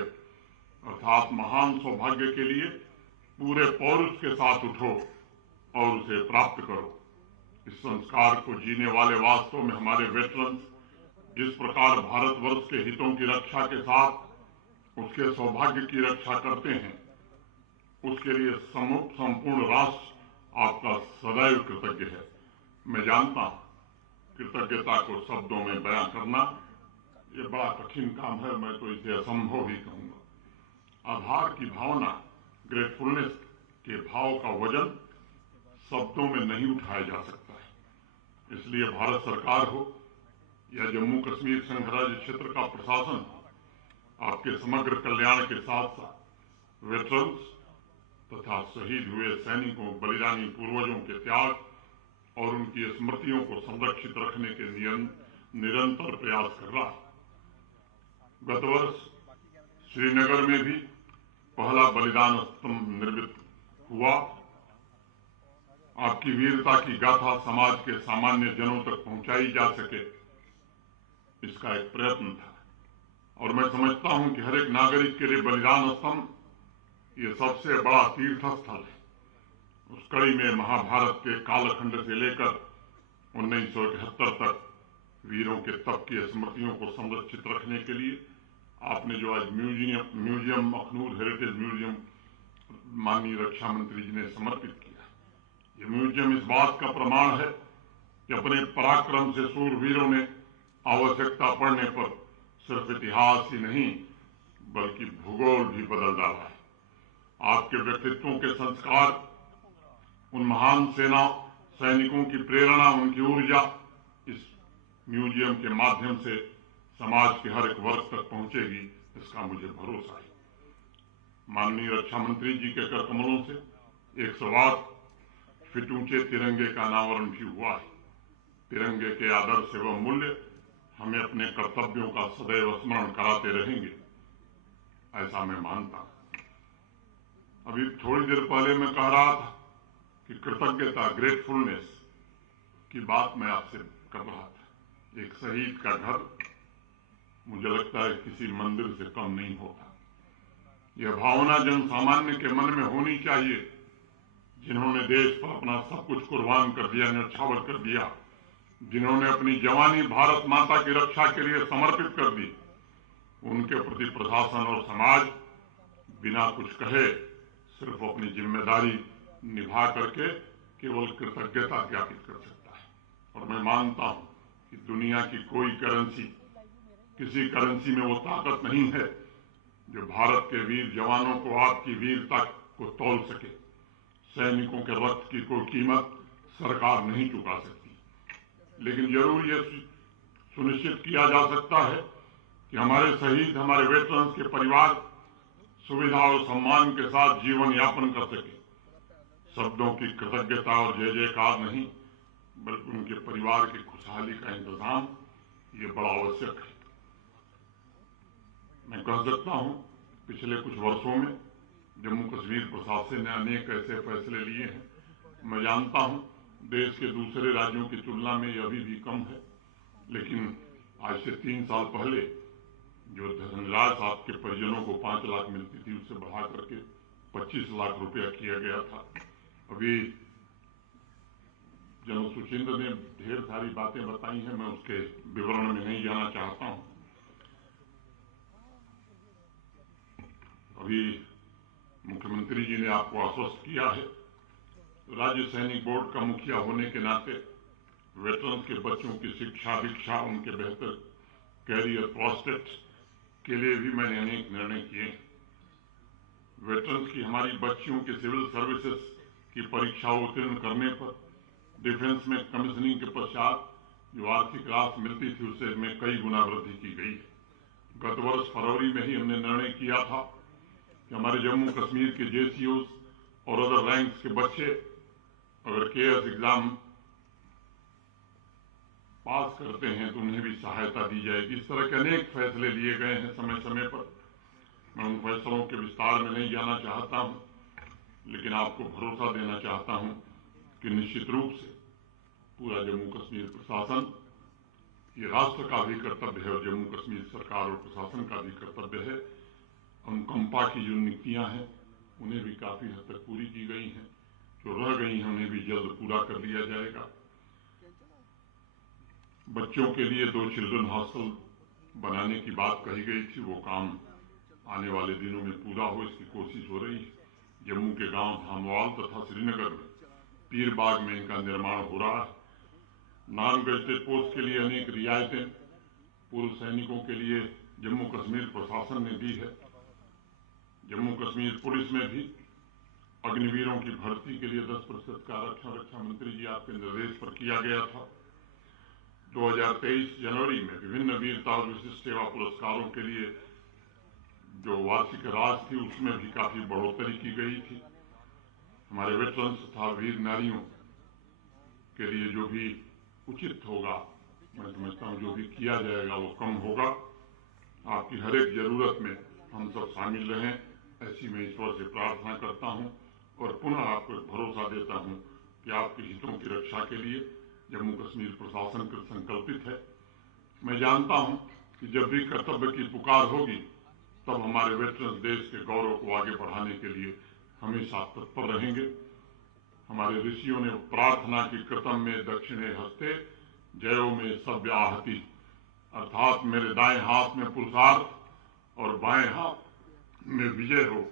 अर्थात महान सौभाग्य के लिए पूरे पौरुष के साथ उठो और उसे प्राप्त करो। इस संस्कार को जीने वाले वास्तव में हमारे वेटरन्स जिस प्रकार भारतवर्ष के हितों की रक्षा के साथ उसके सौभाग्य की रक्षा करते हैं, उसके लिए संपूर्ण राष्ट्र आपका सदैव कृतज्ञ है। मैं जानता हूं कृतज्ञता को शब्दों में बयां करना ये बड़ा कठिन काम है, मैं तो इसे असंभव ही कहूंगा। आभार की भावना, ग्रेटफुलनेस के भाव का वजन शब्दों में नहीं उठाया जा सकता है। इसलिए भारत सरकार हो या जम्मू कश्मीर संघ राज्य क्षेत्र का प्रशासन हो, आपके समग्र कल्याण के साथ साथ वेटरन्स तथा शहीद हुए सैनिकों, बलिदानी पूर्वजों के त्याग और उनकी स्मृतियों को संरक्षित रखने के निरंतर प्रयास कर रहा है। गत वर्ष श्रीनगर में भी पहला बलिदान स्तंभ निर्मित हुआ। आपकी वीरता की गाथा समाज के सामान्य जनों तक पहुंचाई जा सके, इसका एक प्रयत्न था। और मैं समझता हूं कि हर एक नागरिक के लिए बलिदान स्तंभ ये सबसे बड़ा तीर्थ स्थल है। उस कड़ी में महाभारत के कालखंड से लेकर 1971 तक वीरों के तप की स्मृतियों को संरक्षित रखने के लिए आपने जो आज म्यूजियम अखनूर हेरिटेज म्यूजियम माननीय रक्षा मंत्री जी ने समर्पित किया, ये म्यूजियम इस बात का प्रमाण है कि अपने पराक्रम से सूरवीरों ने आवश्यकता पड़ने पर सिर्फ इतिहास ही नहीं बल्कि भूगोल भी बदल डाला है। आपके व्यक्तित्वों के संस्कार, उन महान सेना सैनिकों की प्रेरणा, उनकी ऊर्जा इस म्यूजियम के माध्यम से समाज के हर एक वर्ग तक पहुंचेगी, इसका मुझे भरोसा है। माननीय रक्षा मंत्री जी के कर कमलों से 108 फीट ऊंचे तिरंगे का अनावरण भी हुआ है। तिरंगे के आदर्श एवं मूल्य हमें अपने कर्तव्यों का सदैव स्मरण कराते रहेंगे, ऐसा मैं मानता हूं। अभी थोड़ी देर पहले मैं कह रहा था कि कृतज्ञता, ग्रेटफुलनेस की बात मैं आपसे कर रहा था। एक शहीद का घर मुझे लगता है किसी मंदिर से कम नहीं होता। यह भावना जन सामान्य के मन में होनी चाहिए, जिन्होंने देश पर अपना सब कुछ कुर्बान कर दिया, न्यौछावर कर दिया, जिन्होंने अपनी जवानी भारत माता की रक्षा के लिए समर्पित कर दी, उनके प्रति प्रशासन और समाज बिना कुछ कहे सिर्फ अपनी जिम्मेदारी निभा करके केवल कृतज्ञता ज्ञापित कर सकता है। और मैं मानता हूं कि दुनिया की कोई करेंसी, किसी करेंसी में वो ताकत नहीं है जो भारत के वीर जवानों को आपकी वीरता को तौल सके। सैनिकों के रक्त की कोई कीमत सरकार नहीं चुका सकती, लेकिन जरूर यह सुनिश्चित किया जा सकता है कि हमारे शहीद, हमारे वेटरन्स के परिवार सुविधा और सम्मान के साथ जीवन यापन कर सके। शब्दों की कृतज्ञता और जय जयकार नहीं, बल्कि उनके परिवार की खुशहाली का इंतजाम ये बड़ा आवश्यक है। मैं कह सकता हूं पिछले कुछ वर्षों में जम्मू कश्मीर प्रशासन ने अनेक ऐसे फैसले लिए हैं। मैं जानता हूं देश के दूसरे राज्यों की तुलना में यह अभी भी कम है, लेकिन आज से 3 साल पहले जो धनराज साहब के परिजनों को 5 लाख मिलती थी उसे बढ़ा करके 25 लाख रुपया किया गया था। अभी जनरल सुचेंद्र ने ढेर सारी बातें बताई हैं, मैं उसके विवरण में नहीं जाना चाहता हूं। अभी मुख्यमंत्री जी ने आपको आश्वस्त किया है, राज्य सैनिक बोर्ड का मुखिया होने के नाते वेटरन्स के बच्चों की शिक्षा दीक्षा, उनके बेहतर कैरियर प्रोस्पेक्ट के लिए भी मैंने अनेक निर्णय किए। वेटरन्स की हमारी बच्चियों के सिविल सर्विसेज की परीक्षा उत्तीर्ण करने पर डिफेंस में कमीशनिंग के पश्चात जो आर्थिक राशि मिलती थी उससे में कई गुना वृद्धि की गई। गत वर्ष फरवरी में ही हमने निर्णय किया था कि हमारे जम्मू कश्मीर के जेसीओज और अदर रैंक्स के बच्चे अगर केएस एग्जाम पास करते हैं तो उन्हें भी सहायता दी जाएगी। इस तरह के अनेक फैसले लिए गए हैं समय समय पर। मैं उन फैसलों के विस्तार में नहीं जाना चाहता हूं, लेकिन आपको भरोसा देना चाहता हूं कि निश्चित रूप से पूरा जम्मू कश्मीर प्रशासन, ये राष्ट्र का भी कर्तव्य है और जम्मू कश्मीर सरकार और प्रशासन का भी कर्तव्य है। अनुकंपा की जो नीतियां हैं उन्हें भी काफी हद तक पूरी की गई हैं, जो रह गई हैं उन्हें भी जल्द पूरा कर लिया जाएगा। बच्चों के लिए 2 चिल्ड्रन हॉस्टल बनाने की बात कही गई थी, वो काम आने वाले दिनों में पूरा हो इसकी कोशिश हो रही है। जम्मू के गांव धामवाल तथा श्रीनगर में पीर बाग में इनका निर्माण हो रहा है। नॉन गजेटेड पोस्ट के लिए अनेक रियायतें पूर्व सैनिकों के लिए जम्मू कश्मीर प्रशासन ने दी है। जम्मू कश्मीर पुलिस में भी अग्निवीरों की भर्ती के लिए 10% का आरक्षण रक्षा मंत्री जी आपके निर्देश पर किया गया था। 2023 जनवरी में विभिन्न वीरता और विशिष्ट सेवा पुरस्कारों के लिए जो वार्षिक राशि थी उसमें भी काफी बढ़ोतरी की गई थी। हमारे वेटरन्स तथा वीर नारियों के लिए जो भी उचित होगा, मैं समझता हूं जो भी किया जाएगा वो कम होगा। आपकी हर एक जरूरत में हम सब शामिल रहें, ऐसी मैं ईश्वर से प्रार्थना करता हूं और पुनः आपको भरोसा देता हूं कि आपके हितों की रक्षा के लिए जम्मू कश्मीर प्रशासन संकल्पित है। मैं जानता हूं कि जब भी कर्तव्य की पुकार होगी तब हमारे वेटरन्स देश के गौरव को आगे बढ़ाने के लिए हमेशा तत्पर रहेंगे। हमारे ऋषियों ने प्रार्थना की कृतम में दक्षिणे हस्ते जयो में सव्य आहति, अर्थात मेरे दाएं हाथ में पुरुषार्थ और बाएं हाथ में विजय हो।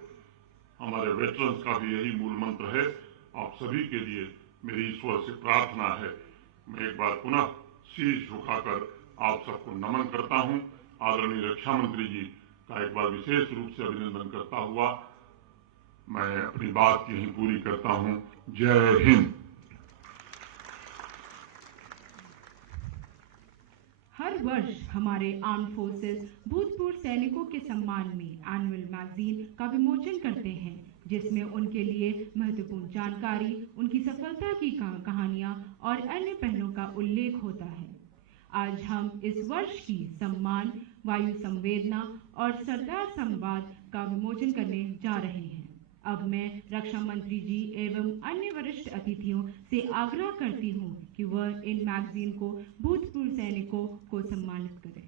हमारे वेटरन्स का भी यही मूल मंत्र है। आप सभी के लिए मेरी ईश्वर से प्रार्थना है। मैं एक बार पुनः शीश झुकाकर आप सबको नमन करता हूं। आदरणीय रक्षा मंत्री जी का एक बार विशेष रूप से अभिनंदन करता हुआ मैं अपनी बात यहीं पूरी करता हूं। जय हिंद। हर वर्ष हमारे आर्म फोर्सेस भूतपूर्व सैनिकों के सम्मान में एनुअल मैगजीन का विमोचन करते हैं, जिसमें उनके लिए महत्वपूर्ण जानकारी, उनकी सफलता की कहानियां और अन्य पहलुओं का उल्लेख होता है। आज हम इस वर्ष की सम्मान, वायु संवेदना और सरदार संवाद का विमोचन करने जा रहे हैं। अब मैं रक्षा मंत्री जी एवं अन्य वरिष्ठ अतिथियों से आग्रह करती हूं कि वह इन मैगजीन को भूतपूर्व सैनिकों को सम्मानित करें।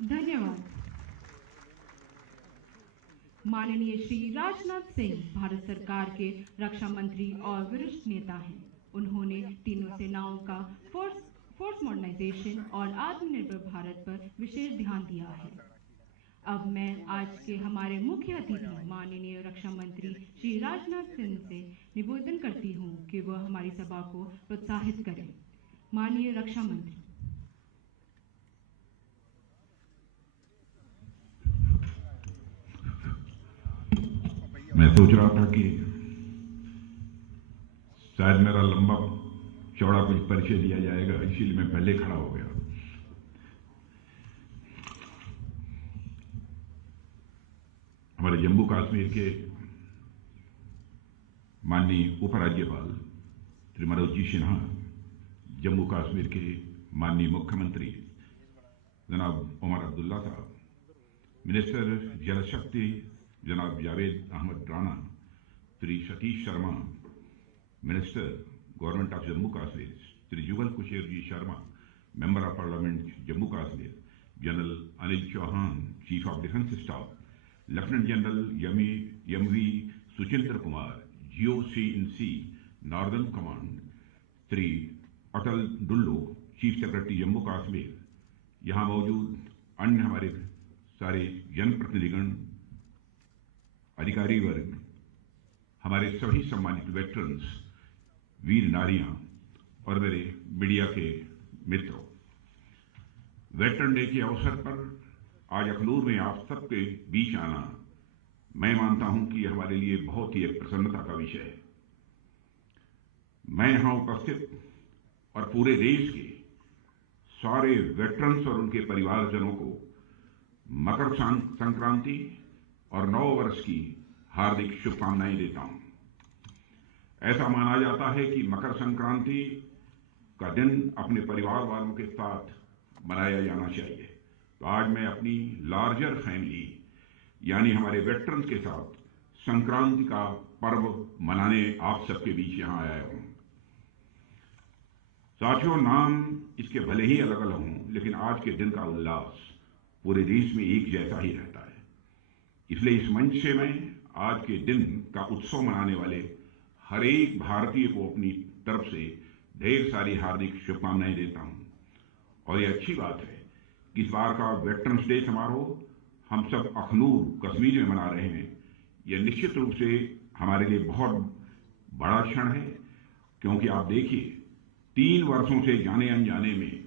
धन्यवाद। माननीय श्री राजनाथ सिंह भारत सरकार के रक्षा मंत्री और वरिष्ठ नेता हैं। उन्होंने तीनों सेनाओं का फोर्स मॉडर्नाइजेशन और आत्मनिर्भर भारत पर विशेष ध्यान दिया है। अब मैं आज के हमारे मुख्य अतिथि माननीय रक्षा मंत्री श्री राजनाथ सिंह से निवेदन करती हूँ कि वह हमारी सभा को प्रोत्साहित करें। माननीय रक्षा मंत्री। मैं सोच रहा था कि शायद मेरा लंबा चौड़ा कुछ परिचय दिया जाएगा, इसीलिए मैं पहले खड़ा हो गया। हमारे जम्मू कश्मीर के माननीय उपराज्यपाल श्री मनोज जी सिन्हा, जम्मू कश्मीर के माननीय मुख्यमंत्री जनाब उमर अब्दुल्ला साहब, मिनिस्टर जल शक्ति जनाब Javed Ahmed Rana, Shri Satish Sharma, minister government of Jammu Kashmir Shri Jugal Kishore ji Sharma, member of parliament Jammu Kashmir, general Anil Chauhan, chief of defence staff, lieutenant general MV Suchindra Kumar, GOC-in-C northern command, Shri Atal Dulloo, chief secretary Jammu Kashmir, यहाँ मौजूद अन्य हमारे सारे जनप्रतिनिधिगण, अधिकारी वर्ग, हमारे सभी सम्मानित वेटरन्स, वीर नारियां और मेरे मीडिया के मित्रों, वेटरन डे के अवसर पर आज अखनूर में आप सबके बीच आना, मैं मानता हूं कि हमारे लिए बहुत ही एक प्रसन्नता का विषय है। मैं यहां उपस्थित और पूरे देश के सारे वेटरन्स और उनके परिवारजनों को मकर संक्रांति और नव वर्ष की हार्दिक शुभकामनाएं देता हूं। ऐसा माना जाता है कि मकर संक्रांति का दिन अपने परिवार वालों के साथ मनाया जाना चाहिए। तो आज मैं अपनी लार्जर फैमिली यानी हमारे वेटरन्स के साथ संक्रांति का पर्व मनाने आप सबके बीच यहां आया हूं। साथियों, नाम इसके भले ही अलग अलग हों, लेकिन आज के दिन का उल्लास पूरे देश में एक जैसा ही रहता है। इसलिए इस मंच से मैं आज के दिन का उत्सव मनाने वाले हर एक भारतीय को अपनी तरफ से ढेर सारी हार्दिक शुभकामनाएं देता हूं। और ये अच्छी बात है कि इस बार का वेटरन्स डे समारोह हम सब अखनूर कश्मीर में मना रहे हैं। यह निश्चित रूप से हमारे लिए बहुत बड़ा क्षण है, क्योंकि आप देखिए 3 वर्षों से जाने अनजाने में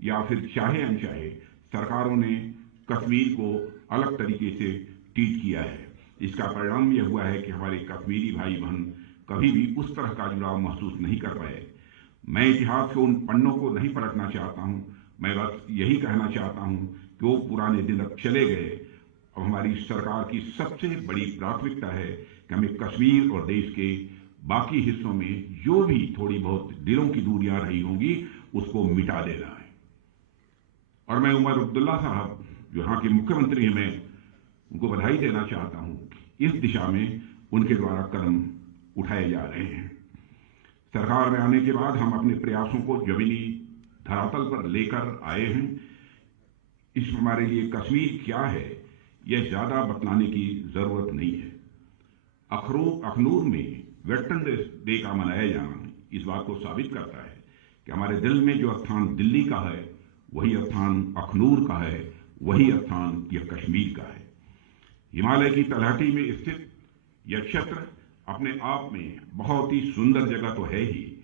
या फिर चाहे अनचाहे सरकारों ने कश्मीर को अलग तरीके से ट्रीट किया है। इसका परिणाम यह हुआ है कि हमारे कश्मीरी भाई बहन कभी भी उस तरह का जुड़ाव महसूस नहीं कर पाए। मैं इतिहास के उन पन्नों को नहीं पलटना चाहता हूं, मैं बस यही कहना चाहता हूं कि वो पुराने दिन अब चले गए। अब हमारी सरकार की सबसे बड़ी प्राथमिकता है कि हमें कश्मीर और देश के बाकी हिस्सों में जो भी थोड़ी बहुत दिलों की दूरियां रही होंगी उसको मिटा देना है। और मैं उमर अब्दुल्ला साहब जो यहाँ के मुख्यमंत्री हैं, मैं उनको बधाई देना चाहता हूं। इस दिशा में उनके द्वारा कदम उठाए जा रहे हैं। सरकार में आने के बाद हम अपने प्रयासों को जमीनी धरातल पर लेकर आए हैं। इस हमारे लिए कश्मीर क्या है यह ज्यादा बतलाने की जरूरत नहीं है। अखनूर में वेटरन डे का मनाया जाना इस बात को साबित करता है कि हमारे दिल में जो स्थान दिल्ली का है वही स्थान अखनूर का है, वही स्थान यह कश्मीर का है। हिमालय की तलहटी में स्थित यह क्षेत्र अपने आप में बहुत ही सुंदर जगह तो है ही,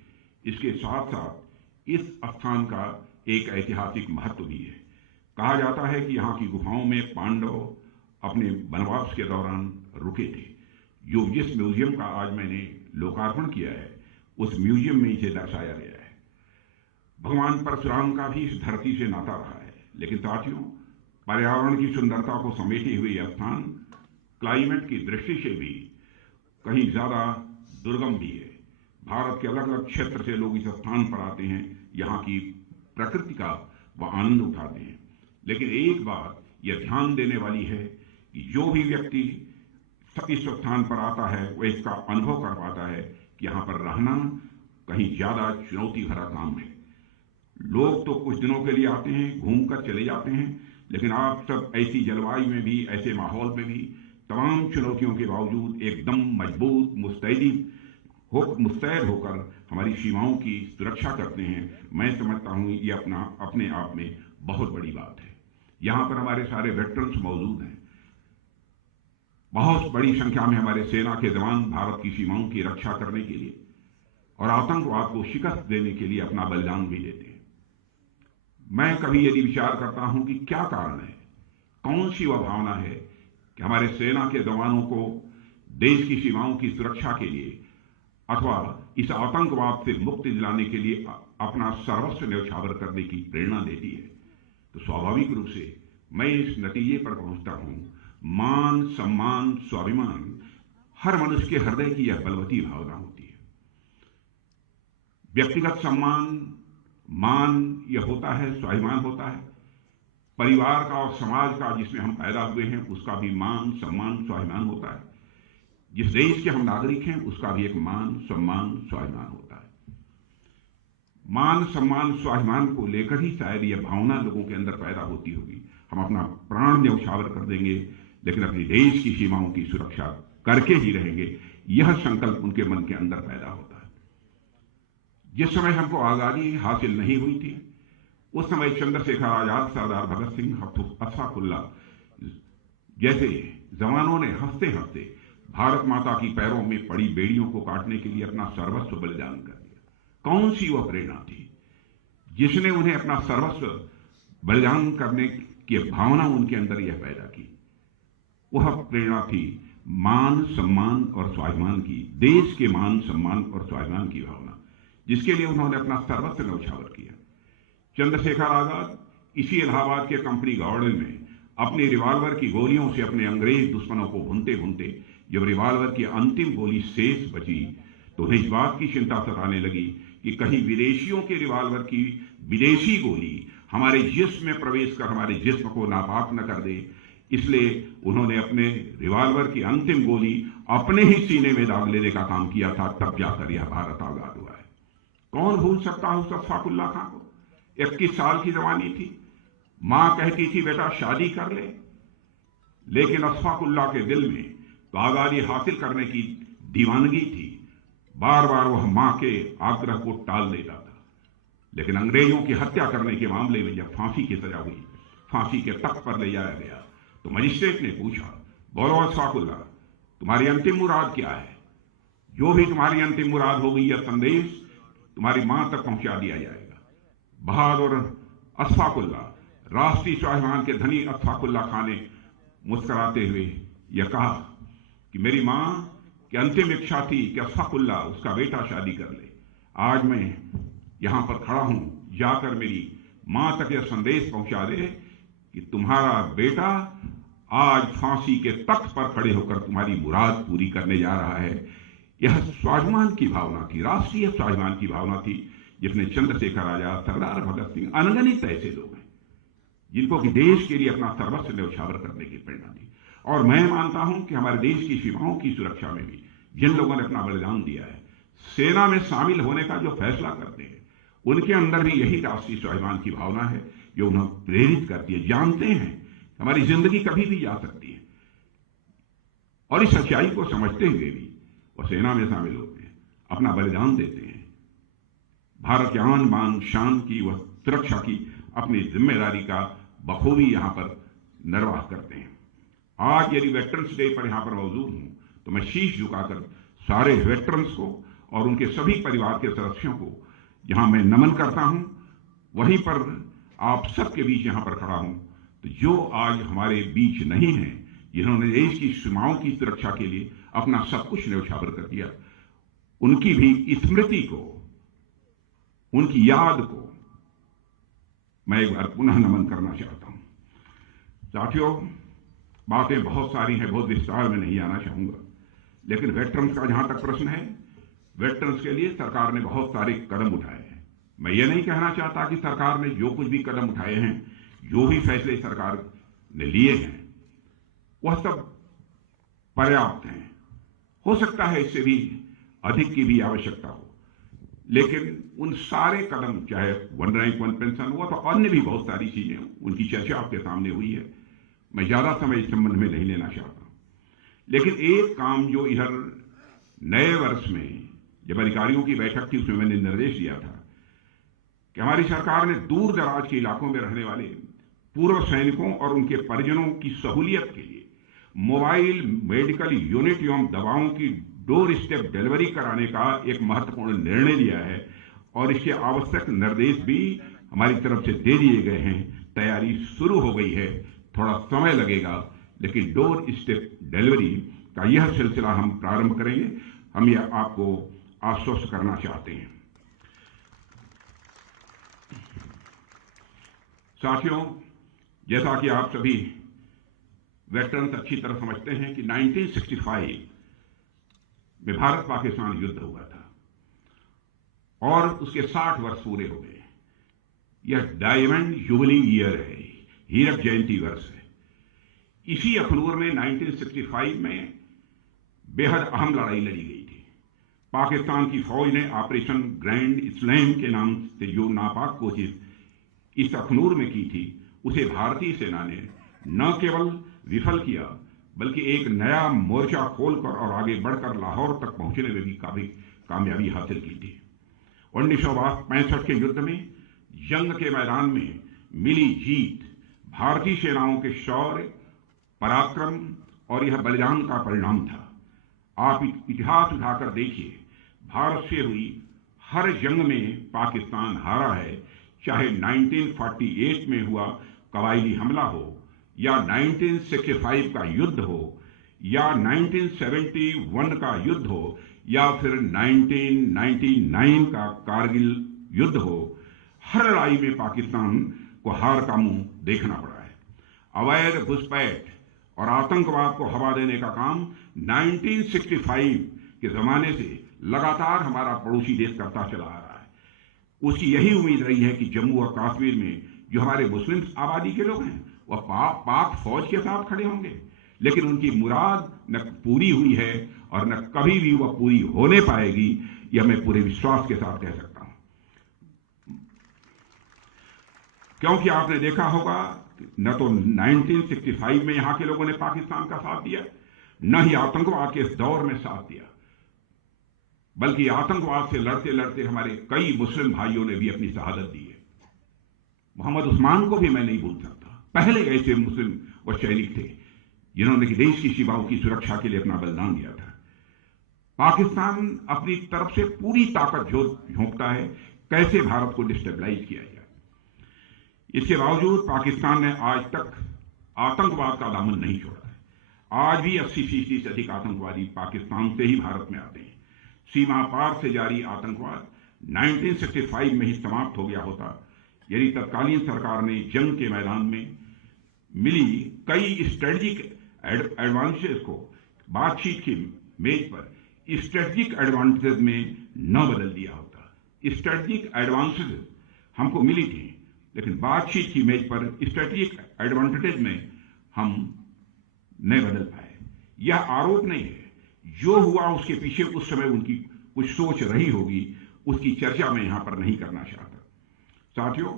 इसके साथ साथ इस स्थान का एक ऐतिहासिक महत्व भी है। कहा जाता है कि यहाँ की गुफाओं में पांडव अपने वनवास के दौरान रुके थे। जो जिस म्यूजियम का आज मैंने लोकार्पण किया है उस म्यूजियम में इसे दर्शाया गया है। भगवान परशुराम का भी इस धरती से नाता रहा है। लेकिन साथियों, पर्यावरण की सुंदरता को समेटे हुए यह स्थान क्लाइमेट की दृष्टि से भी कहीं ज्यादा दुर्गम भी है। भारत के अलग अलग क्षेत्र से लोग इस स्थान पर आते हैं, यहाँ की प्रकृति का वह आनंद उठाते हैं। लेकिन एक बात यह ध्यान देने वाली है कि जो भी व्यक्ति इस स्थान पर आता है वह इसका अनुभव कर पाता है कि यहाँ पर रहना कहीं ज्यादा चुनौती भरा काम है। लोग तो कुछ दिनों के लिए आते हैं, घूमकर चले जाते हैं, लेकिन आप सब ऐसी जलवायु में भी, ऐसे माहौल में भी तमाम चुनौतियों के बावजूद एकदम मजबूत मुस्तैद होकर हमारी सीमाओं की सुरक्षा करते हैं। मैं समझता हूं ये अपने आप में बहुत बड़ी बात है। यहां पर हमारे सारे वेटरन्स मौजूद हैं। बहुत बड़ी संख्या में हमारे सेना के जवान भारत की सीमाओं की रक्षा करने के लिए और आतंकवाद को शिकस्त देने के लिए अपना बलिदान भी देते हैं। मैं कभी यदि विचार करता हूं कि क्या कारण है, कौन सी वह भावना है कि हमारे सेना के जवानों को देश की सीमाओं की सुरक्षा के लिए अथवा इस आतंकवाद से मुक्ति दिलाने के लिए अपना सर्वस्व न्यौछावर करने की प्रेरणा देती है, तो स्वाभाविक रूप से मैं इस नतीजे पर पहुंचता हूं, मान, सम्मान, स्वाभिमान हर मनुष्य के हृदय की यह बलवती भावना होती है। व्यक्तिगत सम्मान, मान यह होता है, स्वाभिमान होता है। परिवार का और समाज का जिसमें हम पैदा हुए हैं उसका भी मान, सम्मान, स्वाभिमान होता है। जिस देश के हम नागरिक हैं उसका भी एक मान, सम्मान, स्वाभिमान होता है। मान, सम्मान, स्वाभिमान को लेकर ही शायद यह भावना लोगों के अंदर पैदा होती होगी। हम अपना प्राण न्यौछावर कर देंगे लेकिन अपनी देश की सीमाओं की सुरक्षा करके ही रहेंगे, यह संकल्प उनके मन के अंदर पैदा होता है। जिस समय हमको आजादी हासिल नहीं हुई थी उस समय चंद्रशेखर आजाद, सरदार भगत सिंह, अशफाक उल्लाह जैसे जवानों ने हंसते हंसते भारत माता की पैरों में पड़ी बेड़ियों को काटने के लिए अपना सर्वस्व बलिदान कर दिया। कौन सी वह प्रेरणा थी जिसने उन्हें अपना सर्वस्व बलिदान करने की भावना उनके अंदर यह पैदा की? वह प्रेरणा थी मान, सम्मान और स्वाभिमान की, देश के मान, सम्मान और स्वाभिमान की भावना, जिसके लिए उन्होंने अपना सर्वस्व न्यौछावर किया। चंद्रशेखर आजाद इसी इलाहाबाद के कंपनी गार्डन में अपनी रिवॉल्वर की गोलियों से अपने अंग्रेज दुश्मनों को भूनते भूनते जब रिवॉल्वर की अंतिम गोली शेष बची तो उन्हें इस बात की चिंता सताने लगी कि कहीं विदेशियों के रिवॉल्वर की विदेशी गोली हमारे जिस्म में प्रवेश कर हमारे जिस्म को नापाक न कर दे। इसलिए उन्होंने अपने रिवॉल्वर की अंतिम गोली अपने ही सीने में दाग लेने का काम किया था। तब जाकर यह भारत आजाद हुआ है। कौन भूल सकता है उस अशफाक उल्लाह खां को? 21 साल की जवानी थी, मां कहती थी बेटा शादी कर ले, लेकिन अशफाक उल्लाह के दिल में तो आजादी हासिल करने की दीवानगी थी। बार बार वह मां के आग्रह को टाल देता था। लेकिन अंग्रेजों की हत्या करने के मामले में जब फांसी की सजा हुई, फांसी के तख्त पर ले जाया गया, तो मजिस्ट्रेट ने पूछा, बोलो अशफाक उल्लाह, तुम्हारी अंतिम मुराद क्या है? जो भी तुम्हारी अंतिम मुराद होगी यह संदेश तुम्हारी मां तक पहुंचा दिया जाएगा। बहादुर अशफाक उल्लाह, राष्ट्रीय स्वाभिमान के धनी अशफाक उल्लाह खां ने मुस्कुराते हुए यह कहा कि मेरी मां की अंतिम इच्छा थी कि अशफाक उल्लाह उसका बेटा शादी कर ले। आज मैं यहां पर खड़ा हूं, जाकर मेरी मां तक यह संदेश पहुंचा दे कि तुम्हारा बेटा आज फांसी के तख्त पर खड़े होकर तुम्हारी मुराद पूरी करने जा रहा है। यह स्वाभिमान की भावना थी, राष्ट्रीय स्वाभिमान की भावना थी, जिसने चंद्रशेखर आजाद, सरदार भगत सिंह, अनगिनत ऐसे लोग हैं जिनको कि देश के लिए अपना सर्वस्व न्यौछावर करने की प्रेरणा दी। और मैं मानता हूं कि हमारे देश की सीमाओं की सुरक्षा में भी जिन लोगों ने अपना बलिदान दिया है, सेना में शामिल होने का जो फैसला करते हैं, उनके अंदर भी यही राष्ट्रीय स्वाभिमान की भावना है जो उन्हें प्रेरित करती है। जानते हैं हमारी जिंदगी कभी भी जा सकती है, और इस सच्चाई को समझते हुए भी वो सेना में शामिल होते हैं, अपना बलिदान देते हैं, भारत के आन बान शान की वह सुरक्षा की अपनी जिम्मेदारी का बखूबी यहां पर निर्वाह करते हैं। आज यदि वेटरन्स डे पर यहां पर मौजूद हूं तो मैं शीश झुकाकर सारे वेटरन्स को और उनके सभी परिवार के सदस्यों को जहां मैं नमन करता हूं, वहीं पर आप सबके बीच यहां पर खड़ा हूं। तो जो आज हमारे बीच नहीं है, जिन्होंने देश की सीमाओं की सुरक्षा के लिए अपना सब कुछ न्यौछावर कर दिया, उनकी भी स्मृति को, उनकी याद को मैं एक बार पुनः नमन करना चाहता हूं। साथियों, बातें बहुत सारी हैं, बहुत विस्तार में नहीं आना चाहूंगा, लेकिन वेटरन्स का जहां तक प्रश्न है, वेटरन्स के लिए सरकार ने बहुत सारे कदम उठाए हैं। मैं ये नहीं कहना चाहता कि सरकार ने जो कुछ भी कदम उठाए हैं, जो भी फैसले सरकार ने लिए हैं, वह सब पर्याप्त हैं। हो सकता है इससे भी अधिक की भी आवश्यकता हो, लेकिन उन सारे कदम, चाहे वन रैंक वन पेंशन हुआ तो अन्य भी बहुत सारी चीजें, उनकी चर्चा आपके सामने हुई है। मैं ज्यादा समय इस संबंध में नहीं लेना चाहता, लेकिन एक काम जो इधर नए वर्ष में जब अधिकारियों की बैठक थी उसमें मैंने निर्देश दिया था कि हमारी सरकार ने दूर दराज के इलाकों में रहने वाले पूर्व सैनिकों और उनके परिजनों की सहूलियत के लिए मोबाइल मेडिकल यूनिट एवं दवाओं की डोर स्टेप डिलीवरी कराने का एक महत्वपूर्ण निर्णय लिया है और इसके आवश्यक निर्देश भी हमारी तरफ से दे दिए गए हैं। तैयारी शुरू हो गई है, थोड़ा समय लगेगा, लेकिन डोर स्टेप डिलीवरी का यह सिलसिला हम प्रारंभ करेंगे। हम यह आपको आश्वस्त करना चाहते हैं। साथियों, जैसा कि आप सभी वेटरन्स अच्छी तरह समझते हैं कि 1965 में भारत पाकिस्तान युद्ध हुआ था और उसके 60 वर्ष पूरे हो गए। यह डायमंड जुबली ईयर है, हीरक जयंती वर्ष है। इसी अखनूर में 1965 में बेहद अहम लड़ाई लड़ी गई थी। पाकिस्तान की फौज ने ऑपरेशन ग्रैंड स्लैम के नाम से जो नापाक कोशिश इस अखनूर में की थी, उसे भारतीय सेना ने न केवल विफल किया बल्कि एक नया मोर्चा खोलकर और आगे बढ़कर लाहौर तक पहुंचने में भी काफी कामयाबी हासिल की थी। 1965 के युद्ध में जंग के मैदान में मिली जीत भारतीय सेनाओं के शौर्य, पराक्रम और यह बलिदान का परिणाम था। आप इतिहास उठाकर देखिए, भारत से हुई हर जंग में पाकिस्तान हारा है, चाहे 1948 में हुआ कबायली हमला हो या 1965 का युद्ध हो या 1971 का युद्ध हो या फिर 1999 का कारगिल युद्ध हो। हर लड़ाई में पाकिस्तान को हार का मुंह देखना पड़ा है। अवैध घुसपैठ और आतंकवाद को हवा देने का काम 1965 के जमाने से लगातार हमारा पड़ोसी देश करता चला आ रहा है। उसकी यही उम्मीद रही है कि जम्मू और कश्मीर में जो हमारे मुस्लिम आबादी के लोग हैं वह पाक फौज के साथ खड़े होंगे, लेकिन उनकी मुराद न पूरी हुई है और न कभी भी वह पूरी होने पाएगी, यह मैं पूरे विश्वास के साथ कह सकता हूं। क्योंकि आपने देखा होगा न तो 1965 में यहां के लोगों ने पाकिस्तान का साथ दिया, न ही आतंकवाद के इस दौर में साथ दिया, बल्कि आतंकवाद से लड़ते लड़ते हमारे कई मुस्लिम भाइयों ने भी अपनी शहादत दी है। मोहम्मद उस्मान को भी मैं नहीं भूल सकता। पहले ऐसे मुस्लिम व सैनिक थे जिन्होंने देश की सीमाओं की सुरक्षा के लिए अपना बलिदान दिया था। पाकिस्तान अपनी तरफ से पूरी ताकत झोंकता है कैसे भारत को डिस्टेबलाइज किया जाए। इसके बावजूद पाकिस्तान ने आज तक आतंकवाद का दामन नहीं छोड़ा है। आज भी 80% से अधिक आतंकवादी पाकिस्तान से ही भारत में आते हैं। सीमा पार से जारी आतंकवाद 1965 में ही समाप्त हो गया होता यदि तत्कालीन सरकार ने जंग के मैदान में मिली कई स्ट्रेटेजिक एडवांटेज को बातचीत की मेज पर स्ट्रेटेजिक एडवांटेज में न बदल दिया होता। स्ट्रेटेजिक एडवांटेज हमको मिली थी, लेकिन बातचीत की मेज पर स्ट्रेटेजिक एडवांटेज में हम नहीं बदल पाए। यह आरोप नहीं है, जो हुआ उसके पीछे उस समय उनकी कुछ सोच रही होगी, उसकी चर्चा मैं यहां पर नहीं करना चाहता। साथियों,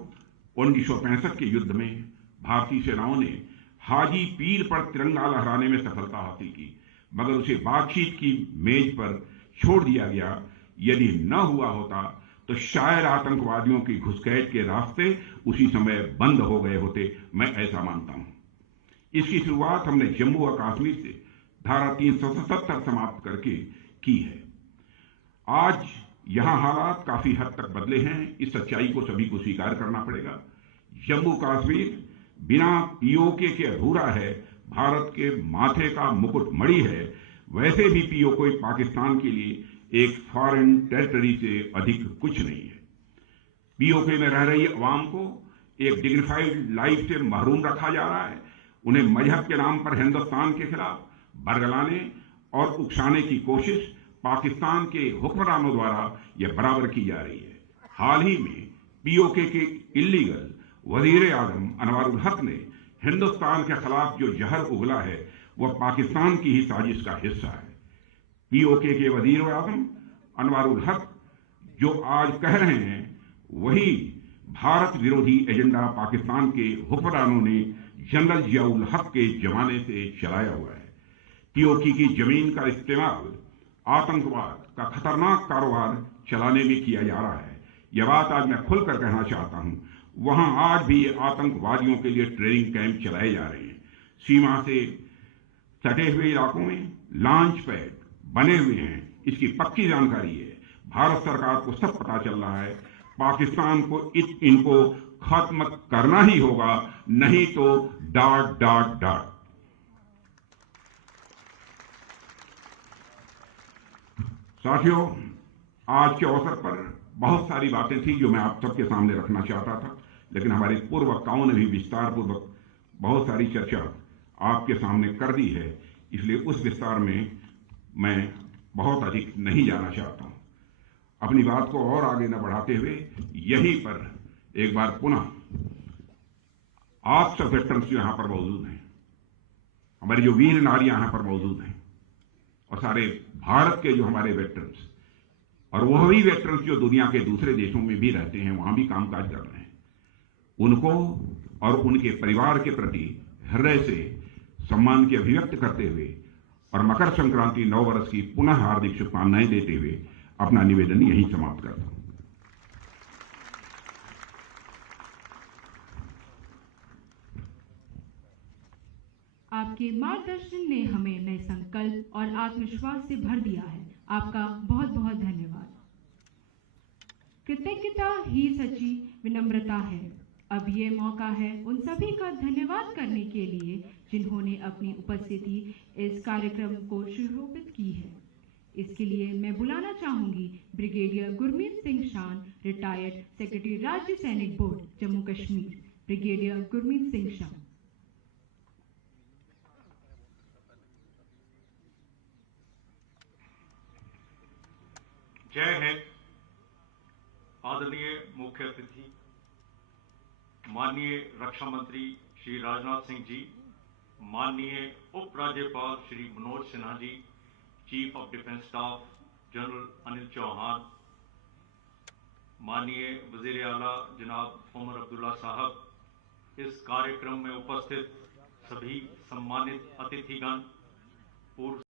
1965 के युद्ध में भारतीय सेनाओं ने हाजी पीर पर तिरंगा लहराने में सफलता हासिल की, मगर उसे बातचीत की मेज पर छोड़ दिया गया। यदि न हुआ होता तो शायद आतंकवादियों की घुसपैठ के रास्ते उसी समय बंद हो गए होते, मैं ऐसा मानता हूं। इसकी शुरुआत हमने जम्मू और कश्मीर से धारा 377 समाप्त करके की है। आज यहां हालात काफी हद तक बदले हैं, इस सच्चाई को सभी को स्वीकार करना पड़ेगा। जम्मू कश्मीर बिना पीओके के अधूरा है, भारत के माथे का मुकुट मणि है। वैसे भी पीओके पाकिस्तान के लिए एक फॉरेन टेरिटरी से अधिक कुछ नहीं है। पीओके में रह रही अवाम को एक डिग्निफाइड लाइफ से महरूम रखा जा रहा है। उन्हें मजहब के नाम पर हिंदुस्तान के खिलाफ बरगलाने और उकसाने की कोशिश पाकिस्तान के हुक्मरानों द्वारा यह बराबर की जा रही है। हाल ही में पीओके के इल्लीगल वजीर आजम अनवारुल हक ने हिंदुस्तान के खिलाफ जो जहर उगला है वह पाकिस्तान की ही साजिश का हिस्सा है। पीओके के वजीर आजम अनवारुल हक जो आज कह रहे हैं वही भारत विरोधी एजेंडा पाकिस्तान के हुक्मरानों ने जनरल जियाउल हक के जमाने से चलाया हुआ है। पीओके की जमीन का इस्तेमाल आतंकवाद का खतरनाक कारोबार चलाने में किया जा रहा है। यह बात आज मैं खुलकर कहना चाहता हूं वहां आज भी आतंकवादियों के लिए ट्रेनिंग कैंप चलाए जा रहे हैं। सीमा से सटे हुए इलाकों में लॉन्च पैड बने हुए हैं, इसकी पक्की जानकारी है। भारत सरकार को सब पता चल रहा है। पाकिस्तान को इनको खत्म करना ही होगा, नहीं तो डाट डाट डाट। साथियों, आज के अवसर पर बहुत सारी बातें थी जो मैं आप सबके सामने रखना चाहता था, लेकिन हमारे पूर्व वक्ताओं ने भी विस्तार पूर्वक बहुत सारी चर्चा आपके सामने कर दी है, इसलिए उस विस्तार में मैं बहुत अधिक नहीं जाना चाहता हूं। अपनी बात को और आगे न बढ़ाते हुए यहीं पर एक बार पुनः आप सब वेटरन्स जो यहां पर मौजूद हैं, हमारी जो वीर नारियां यहां पर मौजूद हैं, और सारे भारत के जो हमारे वेटरन्स और वह भी वेटरन्स जो दुनिया के दूसरे देशों में भी रहते हैं, वहां भी कामकाज कर रहे हैं, उनको और उनके परिवार के प्रति हृदय से सम्मान की अभिव्यक्त करते हुए और मकर संक्रांति नव वर्ष की पुनः हार्दिक शुभकामनाएं देते हुए अपना निवेदन यहीं समाप्त करता हूं। आपके मार्गदर्शन ने हमें नए संकल्प और आत्मविश्वास से भर दिया है। आपका बहुत बहुत धन्यवाद। कृतज्ञता ही सच्ची विनम्रता है। अब ये मौका है उन सभी का धन्यवाद करने के लिए जिन्होंने अपनी उपस्थिति इस कार्यक्रम को सुशोभित की है। इसके लिए मैं बुलाना चाहूंगी ब्रिगेडियर गुरमीत सिंह शान, रिटायर्ड सेक्रेटरी राज्य सैनिक बोर्ड जम्मू कश्मीर। ब्रिगेडियर गुरमीत सिंह शान। जय हिंद। आदरणीय मुख्य अतिथि माननीय रक्षा मंत्री श्री राजनाथ सिंह जी, माननीय उप राज्यपाल Shri Manoj Sinha ji, chief of defence staff general Anil Chauhan, माननीय वजीर आला जनाब उमर अब्दुल्ला साहब, इस कार्यक्रम में उपस्थित सभी सम्मानित अतिथिगण, पूर्व